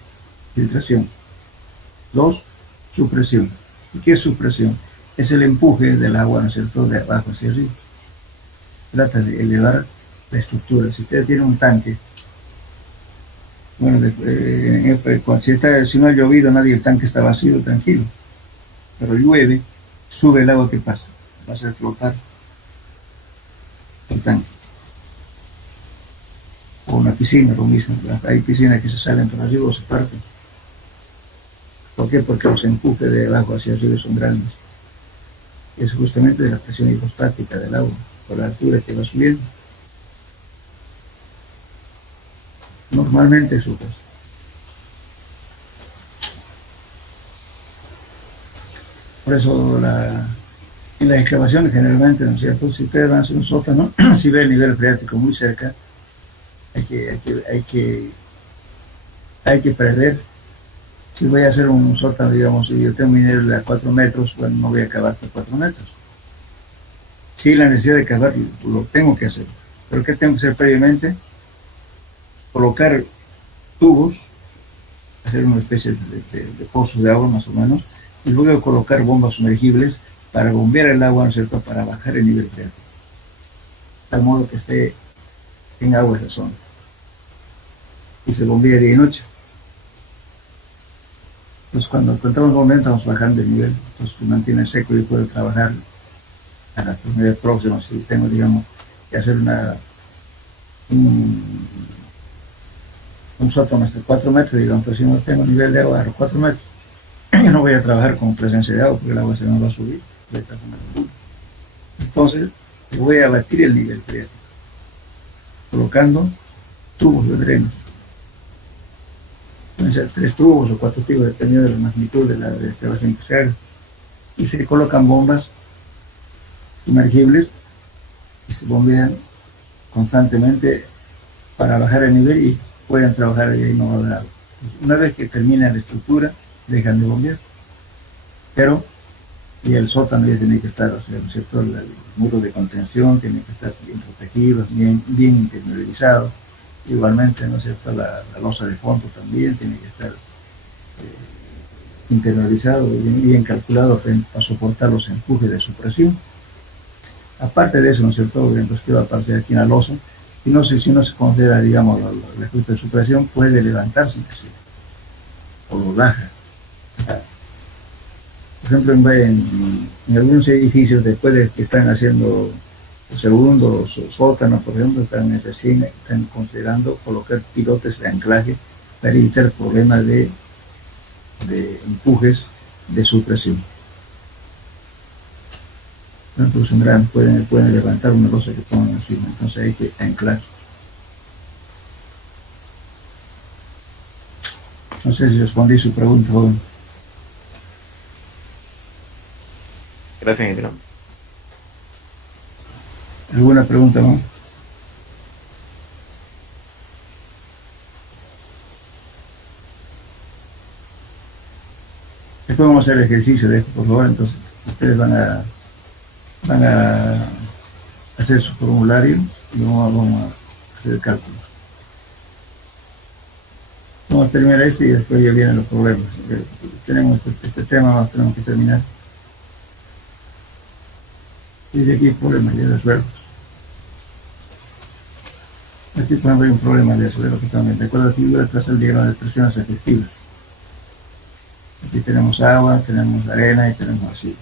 filtración. 2, supresión. ¿Y qué es supresión? Es el empuje del agua, ¿no es cierto?, de abajo hacia arriba. Trata de elevar la estructura. Si usted tiene un tanque, bueno, si no ha llovido, el tanque está vacío, tranquilo. Pero llueve, sube el agua, ¿qué pasa? Va a hacer flotar el tanque. O una piscina, lo mismo. Hay piscinas que se salen por arriba o se parten. ¿Por qué? Porque los empujes de abajo hacia arriba son grandes. es justamente de la presión hidrostática del agua, por la altura que va subiendo. Normalmente eso pasa. Por eso en las excavaciones generalmente, ¿no es cierto? Si ustedes van a hacer un sótano, si ve el nivel freático muy cerca, hay que prever. Si voy a hacer un sótano, digamos, y yo tengo mi nivel a 4 metros, bueno, no voy a cavar por 4 metros. Si la necesidad de cavar, lo tengo que hacer. Pero ¿qué tengo que hacer previamente? Colocar tubos, hacer una especie de pozos de agua más o menos, y luego colocar bombas sumergibles para bombear el agua, ¿no es cierto?, para bajar el nivel freático, de tal modo que esté en agua esa zona. Y se bombea día y noche. Entonces cuando encontramos bombeando estamos bajando el nivel, entonces se mantiene seco y puedo trabajar a la primera próxima, si tengo, digamos, que hacer un sótano hasta 4 metros, digamos, pero si no tengo nivel de agua a los 4 metros, yo no voy a trabajar con presencia de agua porque el agua se me va a subir. Entonces, voy a batir el nivel freático, colocando tubos de drenos. Pueden ser 3 tubos o 4 tubos, dependiendo de la magnitud de la excavación que se haga. Y se colocan bombas sumergibles y se bombean constantemente para bajar el nivel y pueden trabajar ahí y no va a haber agua. Una vez que termina la estructura, dejan de bombear. Pero y el sótano ya tiene que estar, o sea, ¿no es cierto? El muro de contención tiene que estar bien protegido, bien impermeabilizado. Igualmente, ¿no es cierto? La losa de fondo también tiene que estar impermeabilizado, bien calculado para soportar los empujes de su presión. Aparte de eso, ¿no es cierto? Entonces, ¿qué va a aparecer aquí en la losa? Si no se considera, digamos, el ajuste de su presión, puede levantarse inclusive, o lo baja. Por ejemplo, en algunos edificios, después de que están haciendo el segundo sótano, por ejemplo, están considerando colocar pilotes de anclaje para evitar problemas de empujes de su presión. Entonces, pueden levantar una losa que pongan encima, entonces hay que anclar. No sé si respondí su pregunta, joven. Gracias, ingeniero. ¿Alguna pregunta más? Después vamos a hacer el ejercicio de esto, por favor. Entonces, ustedes van a hacer su formulario y vamos a hacer el cálculo. Vamos a terminar esto y después ya vienen los problemas. Tenemos este tema, tenemos que terminar. Y de aquí hay problemas ya resueltos. Aquí, por ejemplo, hay un problema de suelo que también. Recuerda aquí tras el diagrama de presiones efectivas. Aquí tenemos agua, tenemos arena y tenemos arcilla.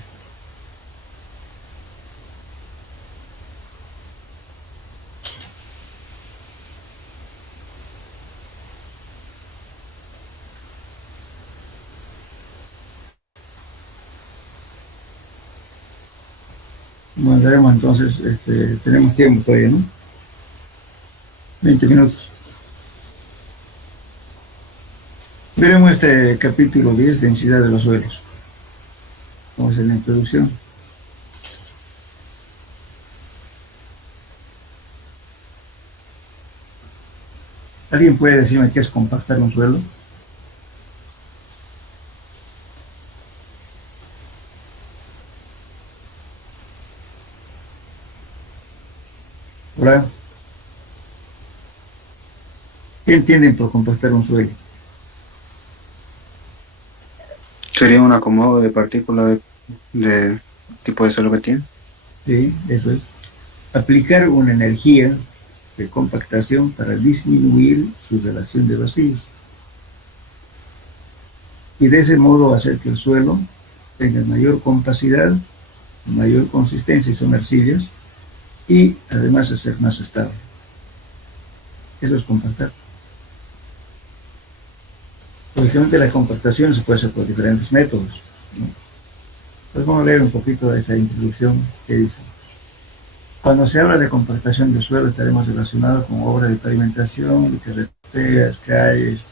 Bueno, veremos entonces, tenemos tiempo todavía, ¿no? 20 minutos. Veremos este capítulo 10, densidad de los suelos. Vamos a hacer la introducción. ¿Alguien puede decirme qué es compactar un suelo? Hola. ¿Qué entienden por compactar un suelo? Sería un acomodo de partículas de tipo de suelo que tiene. Sí, eso es. Aplicar una energía de compactación para disminuir su relación de vacíos. Y de ese modo hacer que el suelo tenga mayor compacidad, mayor consistencia y son arcillas, y además hacer más estable. Eso es compactar. Lógicamente la compactación se puede hacer por diferentes métodos, ¿no? Pues vamos a leer un poquito de esta introducción que dice: cuando se habla de compactación de suelo, estaremos relacionados con obras de pavimentación, de carreteras, calles,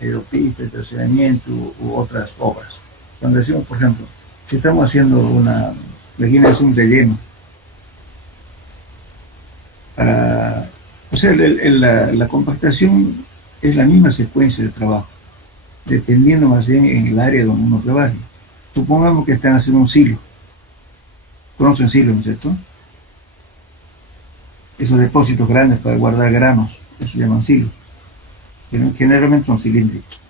aeropistas, de saneamiento u otras obras. Cuando decimos, por ejemplo, si estamos haciendo imagínense un relleno, o sea, la compactación es la misma secuencia de trabajo, dependiendo más bien en el área donde uno trabaje. Supongamos que están haciendo un silo. ¿Conocen silos, no es cierto? Esos depósitos grandes para guardar granos, eso se llaman silos. Generalmente son cilíndricos.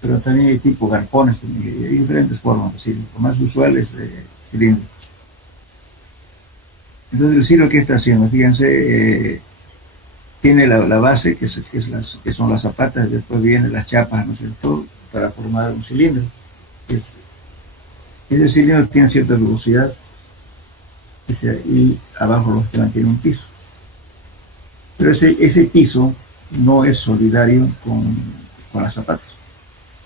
Pero también hay tipo galpones, hay diferentes formas de silos. Lo más usual es cilíndricos. Entonces el silo, ¿qué está haciendo? Fíjense, tiene la base, que son las zapatas, después vienen las chapas, ¿no es cierto?, para formar un cilindro. Ese cilindro tiene cierta velocidad y abajo los tiene un piso. Pero ese piso no es solidario con las zapatas,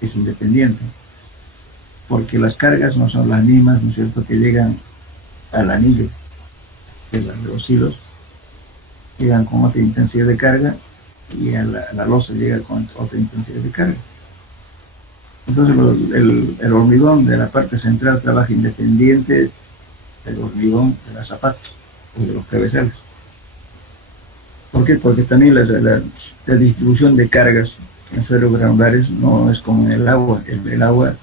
es independiente, porque las cargas no son las mismas, ¿no es cierto?, que llegan al anillo de los hilos, llegan con otra intensidad de carga, y a la losa llega con otra intensidad de carga. Entonces el hormigón de la parte central trabaja independiente del hormigón de las zapatas o de los cabezales. ¿Por qué? Porque también la distribución de cargas en suelos granulares no es como en el agua. El agua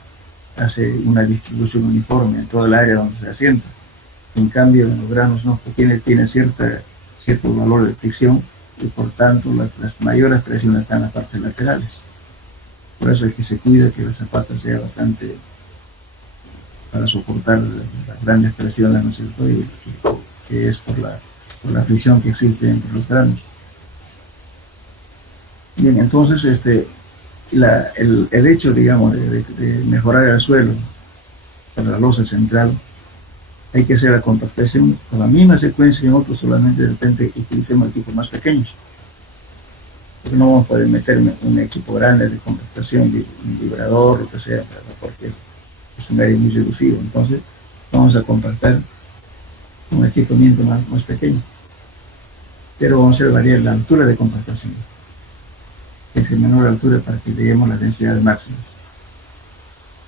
hace una distribución uniforme en toda el área donde se asienta. En cambio, en los granos no, tiene cierto valor de fricción, y por tanto las mayores presiones están en las partes laterales. Por eso es que se cuida que la zapata sea bastante, para soportar las grandes presiones, ¿no es cierto?, y que es por la fricción que existe entre los granos. Bien, entonces el hecho, digamos, de mejorar el suelo para la losa central, hay que hacer la compactación con la misma secuencia que en otros, solamente de repente utilicemos equipos más pequeños. Porque no vamos a poder meter un equipo grande de compactación, un vibrador, lo que sea, porque es un área muy reducido. Entonces vamos a compactar con un equipamiento más pequeño. Pero vamos a hacer variar la altura de compactación, que es en menor altura, para que lleguemos a las densidades máximas.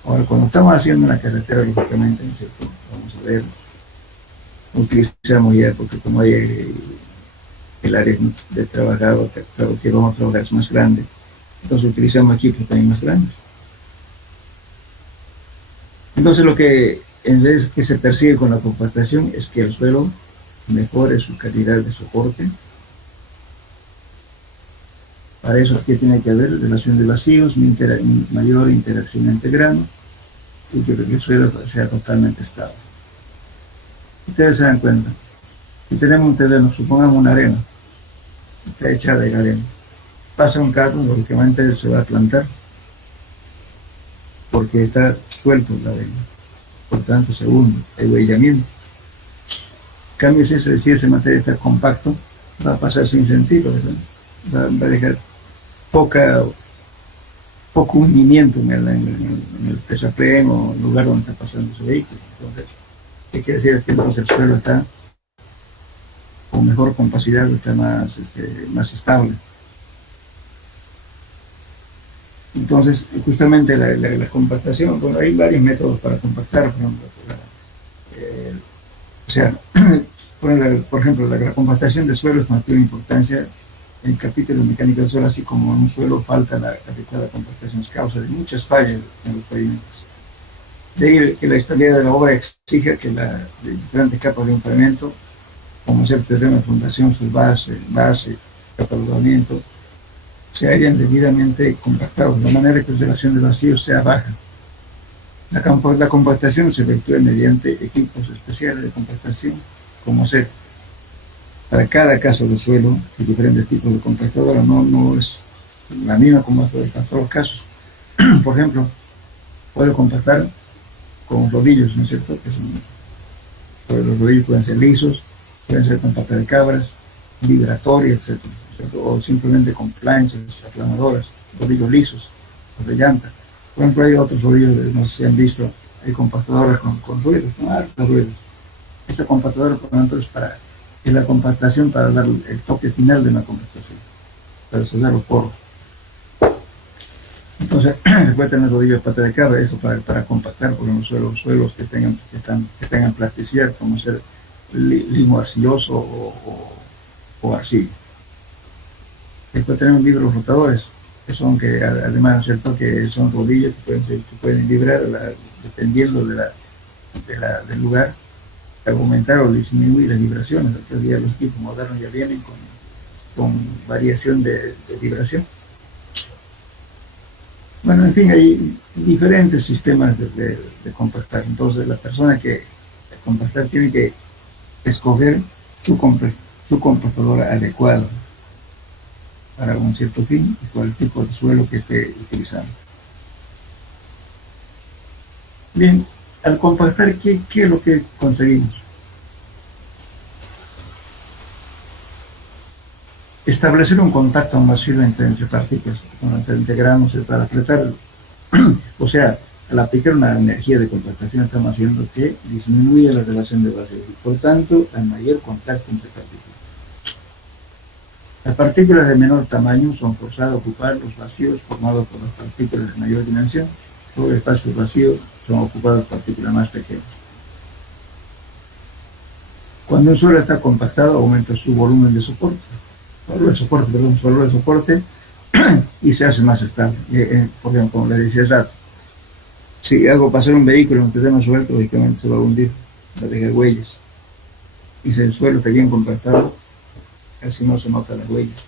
Ahora, cuando estamos haciendo una carretera, lógicamente, ¿no es cierto?, vamos a ver, utilizamos ya, porque como hay el área de trabajado que vamos a trabajar es más grande, entonces utilizamos equipos también más grandes. Entonces lo que se persigue con la compactación es que el suelo mejore su calidad de soporte. Para eso, ¿qué tiene que haber? Relación de vacíos, mayor interacción entre granos, y que el suelo sea totalmente estable. Ustedes se dan cuenta, si tenemos un terreno, supongamos una arena, está hecha de arena, pasa un carro, lógicamente se va a plantar, porque está suelto la arena, por tanto se hunde, hay huellamiento. En cambio, si ese material está compacto, va a pasar sin sentido, ¿verdad? Va a dejar poco hundimiento en el terraplén o el lugar donde está pasando su vehículo. Entonces, ¿qué quiere decir? Que entonces el suelo está con mejor compacidad, está más estable. Entonces, justamente la compactación, bueno, hay varios métodos para compactar, por ejemplo, por ejemplo, la compactación de suelos no tiene importancia en el capítulo de mecánica del suelo, así como en un suelo falta la adecuada compactación, es causa de muchas fallas en los pavimentos. De ahí que la estabilidad de la obra exige que las diferentes capas de un pavimento, como ser terreno de fundación, su base, capa de rodamiento, se hayan debidamente compactados, de manera que la relación de vacíos sea baja. La compactación se efectúa mediante equipos especiales de compactación, como ser, para cada caso de suelo, hay diferentes tipos de compactadora, no es la misma como para todos los casos. Por ejemplo, puedo compactar con rodillos, ¿no es cierto? Los rodillos pueden ser lisos, pueden ser con pata de cabras, vibratoria, etc., o simplemente con planchas aplanadoras, rodillos lisos, o de llanta. Por ejemplo, hay otros rodillos, no sé si han visto, hay compactadoras con ruedas, con hartas ruedas. Esa compactadora, por ejemplo, es la compactación para dar el toque final de una compactación, para sellar los poros. Entonces, puede tener rodillos de pata de cabra, eso para compactar, por ejemplo, suelos que tengan plasticidad, como ser limo arcilloso o arcilla. Después tenemos vidrios rotadores, que son que además, ¿no es cierto?, que son rodillas que pueden vibrar dependiendo del lugar, aumentar o disminuir las vibraciones. Hoy día los equipos modernos ya vienen con variación de vibración. Bueno, en fin, hay diferentes sistemas de compactar. Entonces, la persona que compactar tiene que escoger su compactadora adecuada para un cierto fin y para el tipo de suelo que esté utilizando. Bien, al compactar, ¿qué es lo que conseguimos? Establecer un contacto masivo entre partículas, cuando integramos para apretar, o sea, al aplicar una energía de compactación estamos haciendo que disminuye la relación de vacío y por tanto hay mayor contacto entre partículas. Las partículas de menor tamaño son forzadas a ocupar los vacíos formados por las partículas de mayor dimensión. Todos los espacios vacíos son ocupados por partículas más pequeñas. Cuando un suelo está compactado, aumenta su volumen de soporte, valor de soporte y se hace más estable. Por ejemplo, como les decía hace rato, si hago pasar un vehículo en terreno suelto, lógicamente se va a hundir, va a dejar huellas. Y si el suelo está bien compactado, casi no se notan las huellas.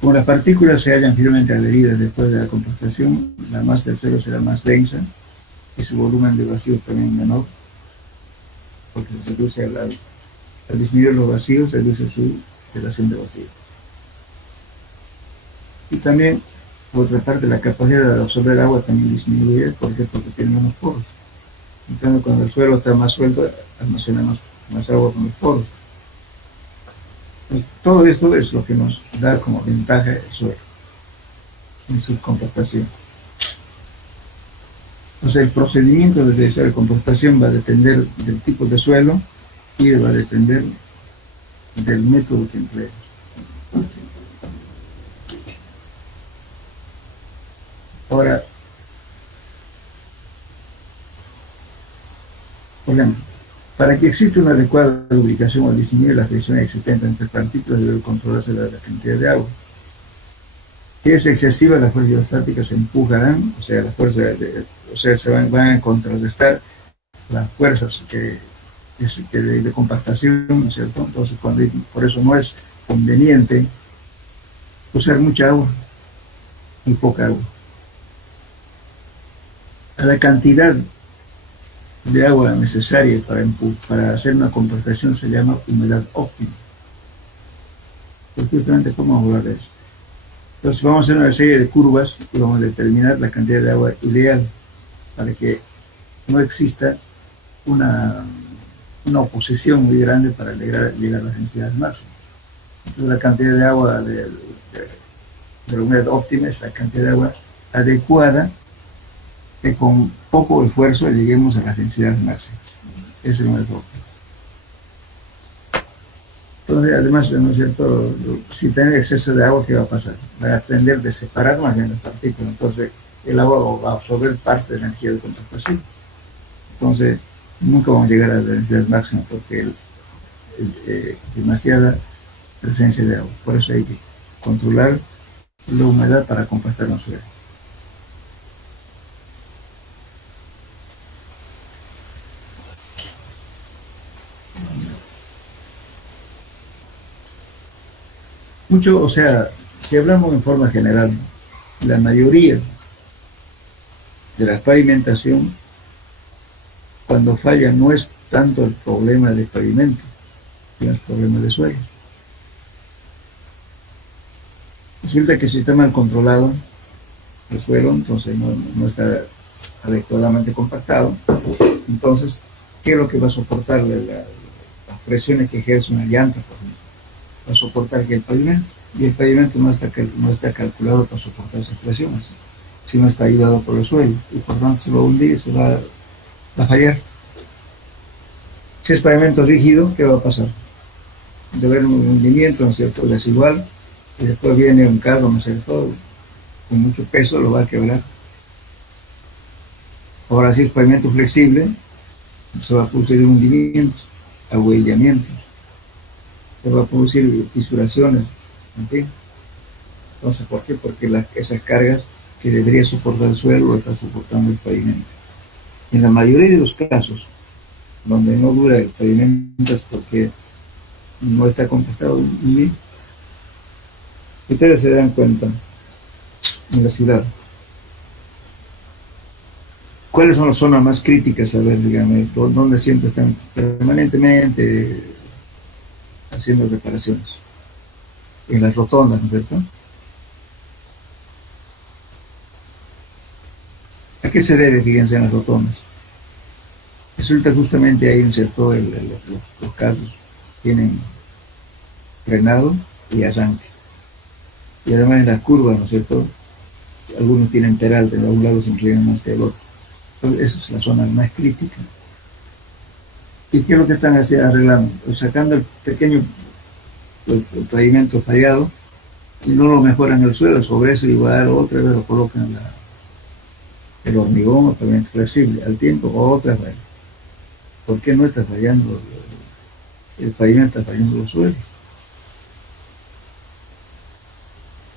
Como las partículas se hallan firmemente adheridas después de la compactación, la masa del suelo será más densa y su volumen de vacíos también menor, porque se reduce al disminuir los vacíos, se reduce su relación de vacíos. Y también, por otra parte, la capacidad de absorber agua también disminuye, porque tiene menos poros. Entonces, cuando el suelo está más suelto, almacena más agua con los poros. Todo esto es lo que nos da como ventaja el suelo en su compactación. Entonces, el procedimiento de compactación va a depender del tipo de suelo y va a depender del método que empleemos. Ahora, por ejemplo, para que exista una adecuada lubricación o disminuir la fricción existente entre partículas debe controlarse la cantidad de agua. Si es excesiva, las fuerzas hidrostáticas se empujarán, o sea, se van a contrarrestar las fuerzas de compactación, ¿no es cierto? Entonces, por eso no es conveniente usar mucha agua y poca agua. A la cantidad de agua necesaria para hacer una compactación se llama humedad óptima. Pues justamente, ¿cómo vamos a hablar de eso? Entonces vamos a hacer una serie de curvas y vamos a determinar la cantidad de agua ideal para que no exista una oposición muy grande para llegar a las densidades máximas. Entonces la cantidad de agua de la humedad óptima es la cantidad de agua adecuada que con poco esfuerzo lleguemos a las densidades máximas. Ese es el humedad óptima. Entonces, además, ¿no es cierto?, si tiene exceso de agua, ¿qué va a pasar? Va a tender de separar más bien las partículas. Entonces, el agua va a absorber parte de la energía de compactación. Entonces, nunca vamos a llegar a las densidades máximas porque demasiada presencia de agua. Por eso hay que controlar la humedad para compactar un suelo. O sea, si hablamos en forma general, la mayoría de la pavimentación, cuando falla, no es tanto el problema de pavimento, sino el problema de suelo. Resulta que si está mal controlado el suelo, entonces no está adecuadamente compactado. Entonces, ¿qué es lo que va a soportar las presiones que ejerce una llanta, por ejemplo? Va a soportar que el pavimento, y el pavimento no está calculado para soportar esas presiones. si no está ayudado por el suelo, y por tanto se va a hundir, se va a fallar. Si es pavimento rígido, ¿qué va a pasar? De haber un hundimiento, ¿no es cierto?, desigual, y después viene un carro, ¿no es cierto?, con mucho peso, lo va a quebrar. Ahora, si es pavimento flexible, se va a producir hundimientos, ahuellamientos, se va a producir fisuraciones, en fin. Entonces, ¿por qué? Porque esas cargas que debería soportar el suelo lo está soportando el pavimento. En la mayoría de los casos, donde no dura el pavimento es porque no está compactado bien. Ustedes se dan cuenta en la ciudad. ¿Cuáles son las zonas más críticas? A ver, dígame, donde siempre están permanentemente haciendo reparaciones. En las rotondas, ¿no es cierto? ¿A qué se debe, fíjense, en las rotondas? Resulta justamente ahí, ¿no es cierto?, los carros tienen frenado y arranque. Y además en las curvas, ¿no es cierto?, algunos tienen peralte, de un lado se inclinan más que el otro. Entonces, esa es la zona más crítica. ¿Y qué es lo que están arreglando? Pues sacando el pequeño el pavimento fallado y no lo mejoran el suelo, sobre eso igual otra vez lo colocan el hormigón o pavimento flexible, al tiempo otra vez. ¿Por qué no está fallando el pavimento, está fallando los suelos?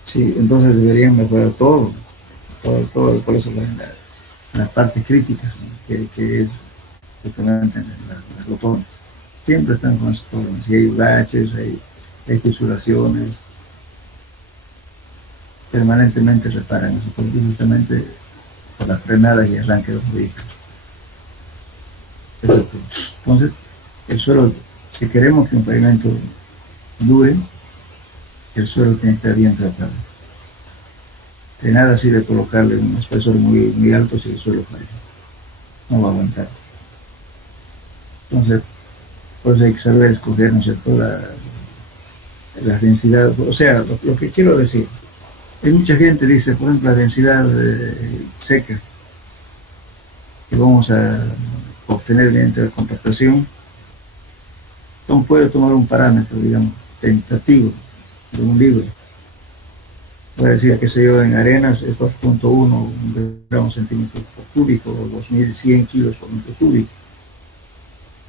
Sí, entonces deberían mejorar todo, por eso las partes críticas, ¿no?, que es justamente las rotondas. Siempre están con esos problemas. Si hay baches, hay fisuraciones, permanentemente reparan eso, porque justamente por las frenadas y arranque de los vehículos. Entonces, el suelo, si queremos que un pavimento dure, el suelo tiene que estar bien tratado. De nada sirve colocarle un espesor muy alto si el suelo falla. No va a aguantar. Entonces, por eso hay que saber escoger, ¿no es cierto?, la densidad. O sea, lo que quiero decir, hay mucha gente dice, por ejemplo, la densidad seca que vamos a obtener mediante la compactación. Entonces puede tomar un parámetro, digamos, tentativo de un libro. Puede decir, qué sé yo, en arenas es 2.1 gramos centímetros por cúbico o 2100 kilos por metro cúbico.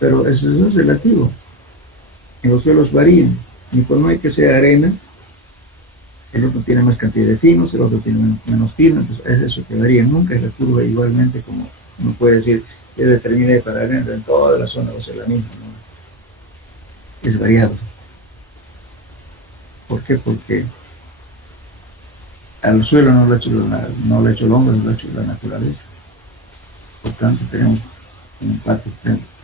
Pero eso es relativo. En los suelos varían. Y por no hay que sea arena, el otro tiene más cantidad de finos, el otro tiene menos finos, entonces es eso que varía. Nunca es la curva igualmente, como uno puede decir, yo determiné para arena en toda la zona va a ser la misma, ¿no? Es variable. ¿Por qué? Porque al suelo no lo ha hecho el hombre, no lo ha hecho la naturaleza. Por tanto, tenemos en parte,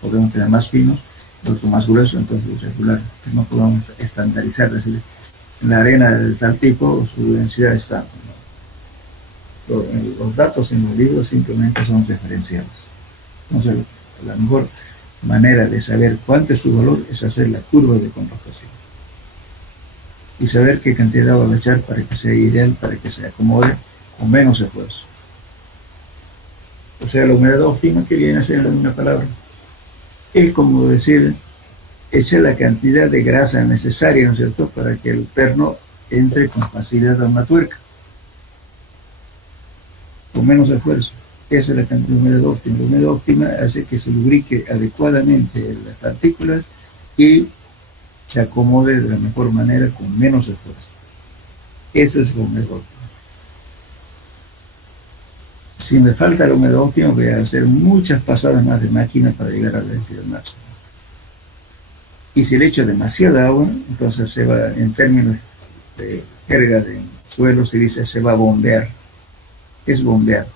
podemos tener más finos, el otro más grueso, entonces es regular, que no podemos estandarizar, es decir, en la arena de tal tipo su densidad está, ¿no? Los datos en los libros simplemente son referenciales. Entonces, la mejor manera de saber cuánto es su valor es hacer la curva de compactación y saber qué cantidad de agua va a echar para que sea ideal, para que se acomode con menos esfuerzo. O sea, la humedad óptima, que viene a ser una palabra, es como decir, echa la cantidad de grasa necesaria, ¿no es cierto?, para que el perno entre con facilidad a una tuerca, con menos esfuerzo. Esa es la cantidad de humedad óptima. La humedad óptima hace que se lubrique adecuadamente las partículas y se acomode de la mejor manera con menos esfuerzo. Eso es la humedad óptima. Si me falta la humedad óptima, voy a hacer muchas pasadas más de máquina para llegar a la densidad máxima. Y si le echo demasiada agua, entonces se va, en términos de jerga de suelo, se dice se va a bombear. ¿Qué es bombear?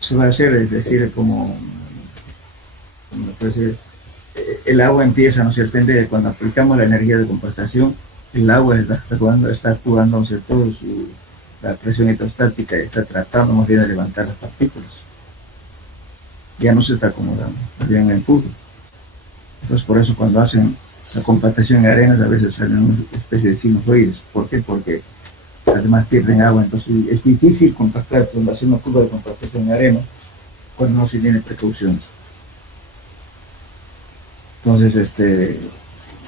Se va a hacer, es decir, como puede ser, el agua empieza, ¿no es cierto?, cuando aplicamos la energía de compactación, el agua está actuando, ¿no es cierto?, la presión hidrostática está tratando más bien de levantar las partículas. Ya no se está acomodando, más bien empuja. Entonces, por eso cuando hacen la compactación en arenas, a veces salen una especie de sinusoides. ¿Por qué? Porque además pierden agua, entonces es difícil compactar, cuando hacer una curva de compactación en arena cuando no se tiene precauciones. Entonces,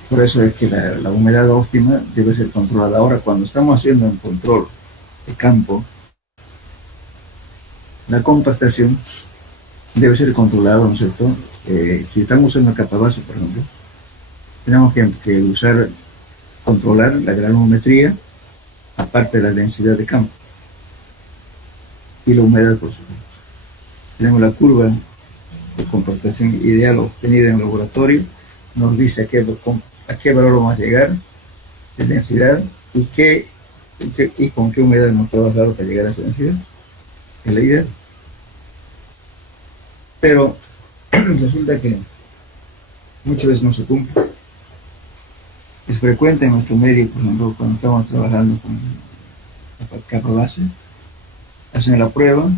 por eso es que la humedad óptima debe ser controlada. Ahora, cuando estamos haciendo un control de campo, la compactación debe ser controlada, ¿no es cierto? Si estamos usando capa base, por ejemplo, tenemos que usar, controlar la granulometría, aparte de la densidad de campo y la humedad, por supuesto. Tenemos la curva de compactación ideal obtenida en el laboratorio, nos dice a qué valor vamos a llegar de densidad y con qué humedad hemos trabajado para llegar a esa densidad. Es la idea. Pero resulta que muchas veces no se cumple. Es frecuente en nuestro medio, por ejemplo, cuando estamos trabajando con la capa base, hacen la prueba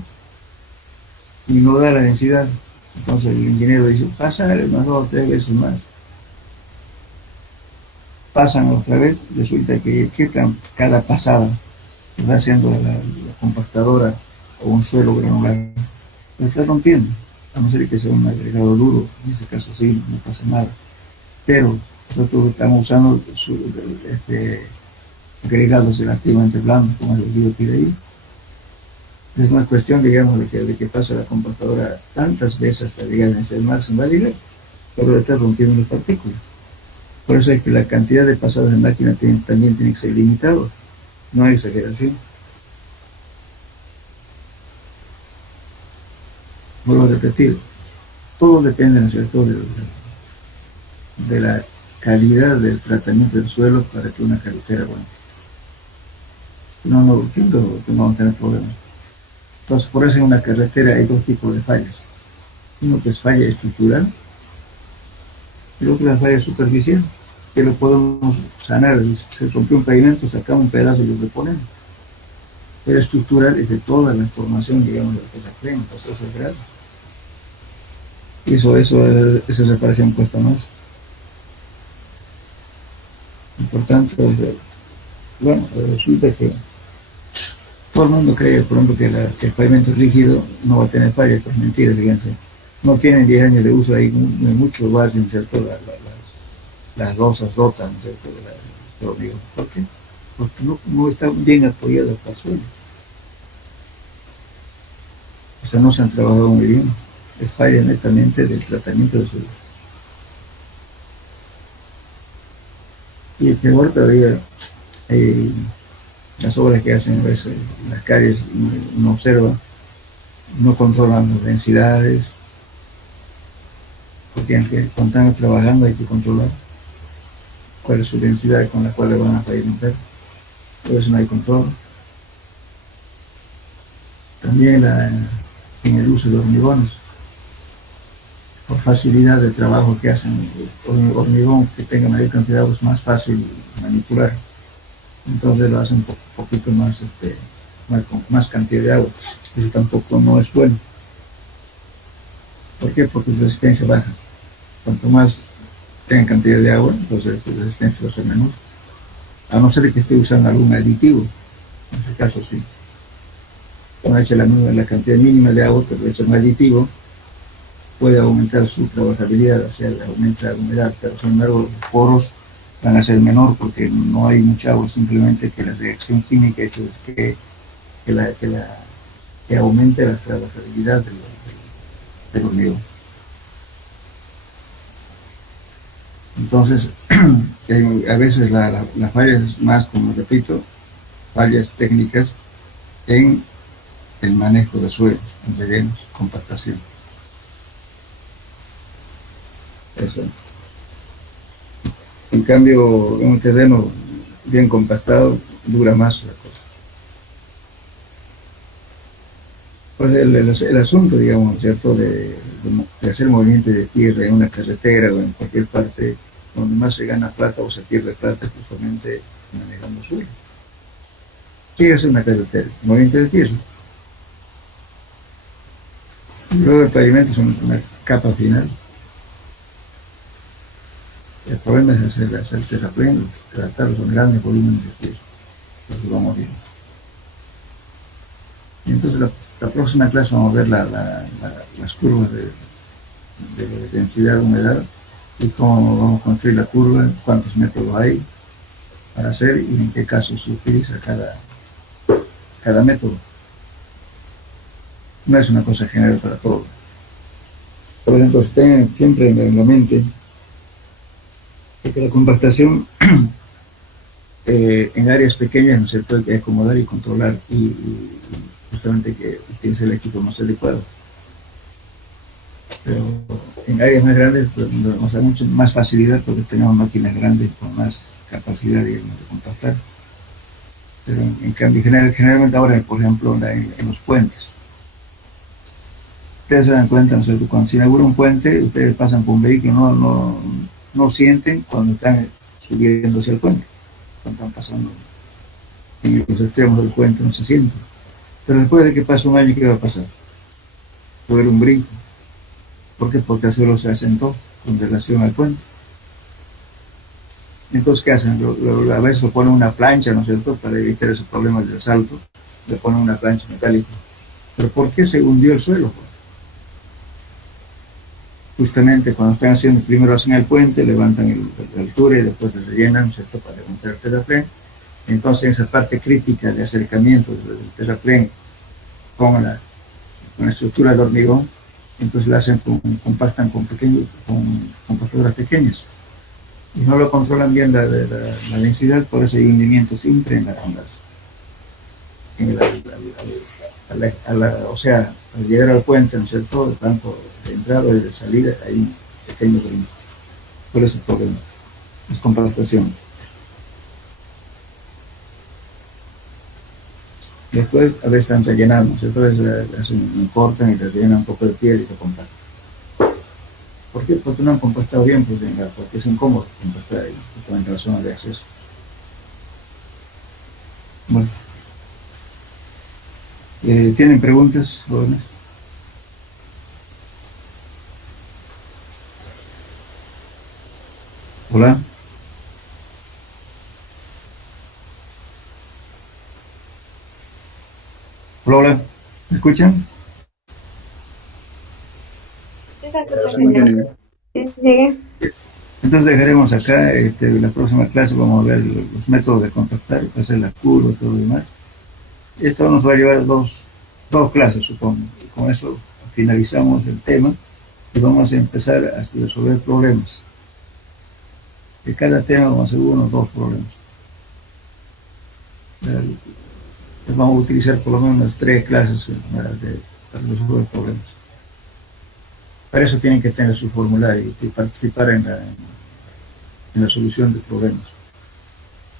y no da la densidad. Entonces el ingeniero dice, pásale unas 2 o 3 veces más. Pasan otra vez, resulta que cada pasada que va haciendo la compactadora o un suelo granular, lo está rompiendo. A no ser que sea un agregado duro, en ese caso sí, no pasa nada. Pero nosotros estamos usando agregados relativamente blandos, como el digo que de ahí. Es una cuestión, digamos, de que pasa la compactadora tantas veces hasta llegar a ser máximo válida, pero está rompiendo las partículas. Por eso es que la cantidad de pasadas en máquina también tiene que ser limitado. No hay exageración. Vuelvo a repetir, todo depende, ¿no es cierto?, de la calidad del tratamiento del suelo para que una carretera aguante. No, siento que no vamos a tener problemas. Entonces, por eso en una carretera hay 2 tipos de fallas. Uno que es falla estructural y el otro es falla superficial, que lo podemos sanar. Se rompió un pavimento, sacamos un pedazo y lo reponemos. Pero estructural es de toda la formación, digamos, de la crema, el proceso de grado. Y esa separación cuesta más. Por tanto, bueno, resulta que todo el mundo cree, por ejemplo, que el pavimento rígido no va a tener falla, pues mentira, fíjense. No tienen 10 años de uso, hay muchos barrios, ¿cierto? Las losas rotas, ¿cierto? De hormigón. ¿Por qué? Porque no está bien apoyado el suelo. O sea, no se han trabajado muy bien. Es falla netamente del tratamiento del suelo. Y peor todavía, las obras que hacen a veces en las calles, uno observa, no controlan las densidades, porque cuando están trabajando hay que controlar cuál es su densidad con la cual le van a pavimentar. Por eso no hay control. También en el uso de hormigones, por facilidad de trabajo que hacen, hormigón que tenga mayor cantidad de agua es más fácil manipular, entonces lo hacen un poquito más, con más cantidad de agua. Eso tampoco no es bueno. ¿Por qué? Porque su resistencia baja. Cuanto más tenga cantidad de agua, entonces su resistencia va a ser menor, a no ser que esté usando algún aditivo. En este caso sí, cuando echa la cantidad mínima de agua, pero echa un aditivo, puede aumentar su trabajabilidad, o sea, aumenta la humedad, pero sin embargo los poros van a ser menor porque no hay mucha agua, simplemente que la reacción química ha hecho es que aumente la trabajabilidad del hormigón. Entonces, a veces la falla es más, como repito, fallas técnicas en el manejo de suelo, en rellenos, compactación. Eso. En cambio, en un terreno bien compactado, dura más la cosa. Pues el asunto, digamos, ¿cierto?, de hacer movimiento de tierra en una carretera o en cualquier parte donde más se gana plata o se pierde plata, justamente manejando suelo. ¿Qué hace una carretera? Movimiento de tierra. Luego el pavimento es una capa final. El problema es hacer terraplén, tratar con grandes volúmenes de tierra. Entonces vamos bien. Entonces la próxima clase vamos a ver las curvas de densidad de humedad y cómo vamos a construir la curva, cuántos métodos hay para hacer y en qué casos se utiliza cada método. No es una cosa general para todos. Por ejemplo, tengan siempre en la mente que la compactación en áreas pequeñas, ¿no es cierto?, hay que acomodar y controlar y justamente que utilice el equipo más adecuado. Pero en áreas más grandes pues, nos da mucho más facilidad porque tenemos máquinas grandes con más capacidad de compactar. Pero en cambio, generalmente ahora, por ejemplo, en los puentes, ustedes se dan cuenta, ¿no es cierto? Cuando se inaugura un puente, ustedes pasan por un vehículo, no sienten cuando están subiendo hacia el puente, cuando están pasando en los extremos del puente, no se sienten. Pero después de que pase un año, ¿qué va a pasar? Va a haber un brinco. ¿Por qué? Porque el suelo se asentó con relación al puente. Entonces, ¿qué hacen? A veces lo ponen una plancha, ¿no es cierto?, para evitar esos problemas del salto. Le ponen una plancha metálica. ¿Pero por qué se hundió el suelo? Justamente cuando están haciendo, primero hacen el puente, levantan la altura y después le rellenan, ¿no es cierto?, para levantar el terraplén. Entonces, en esa parte crítica de acercamiento del terraplén con la estructura de hormigón, entonces la hacen compactan con compactadoras pequeñas y no lo controlan bien la densidad, por eso hay hundimiento siempre o sea, al llegar al puente, ¿no es cierto?, tanto de entrada y de salida hay un pequeño brinco. Por eso el problema es compactación. Después a veces están rellenando, entonces cortan y le rellenan un poco de piel y lo compactan. ¿Por qué? Porque no han compactado bien, pues, porque es incómodo compactar ahí, justamente en la zona de acceso. Bueno. ¿Tienen preguntas, jóvenes? Hola. Hola, ¿me escuchan? Sí, se escucha, señor. Sí, sigue. Entonces dejaremos acá, la próxima clase vamos a ver los métodos de contactar, hacer las curvas, todo lo demás. Esto nos va a llevar dos clases, supongo. Y con eso finalizamos el tema y vamos a empezar a resolver problemas. De cada tema vamos a hacer 1 o 2 problemas. Vamos a utilizar por lo menos 3 clases para resolver problemas. Para eso tienen que tener su formulario y participar en la solución de problemas.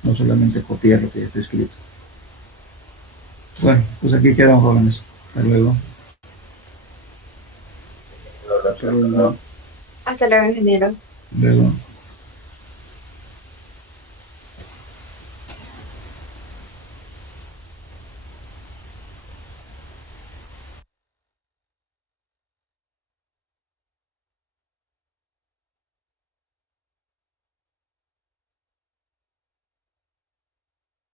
No solamente copiar lo que ya está escrito. Bueno, pues aquí quedamos, jóvenes. Hasta luego. Hasta luego, ingeniero. Luego.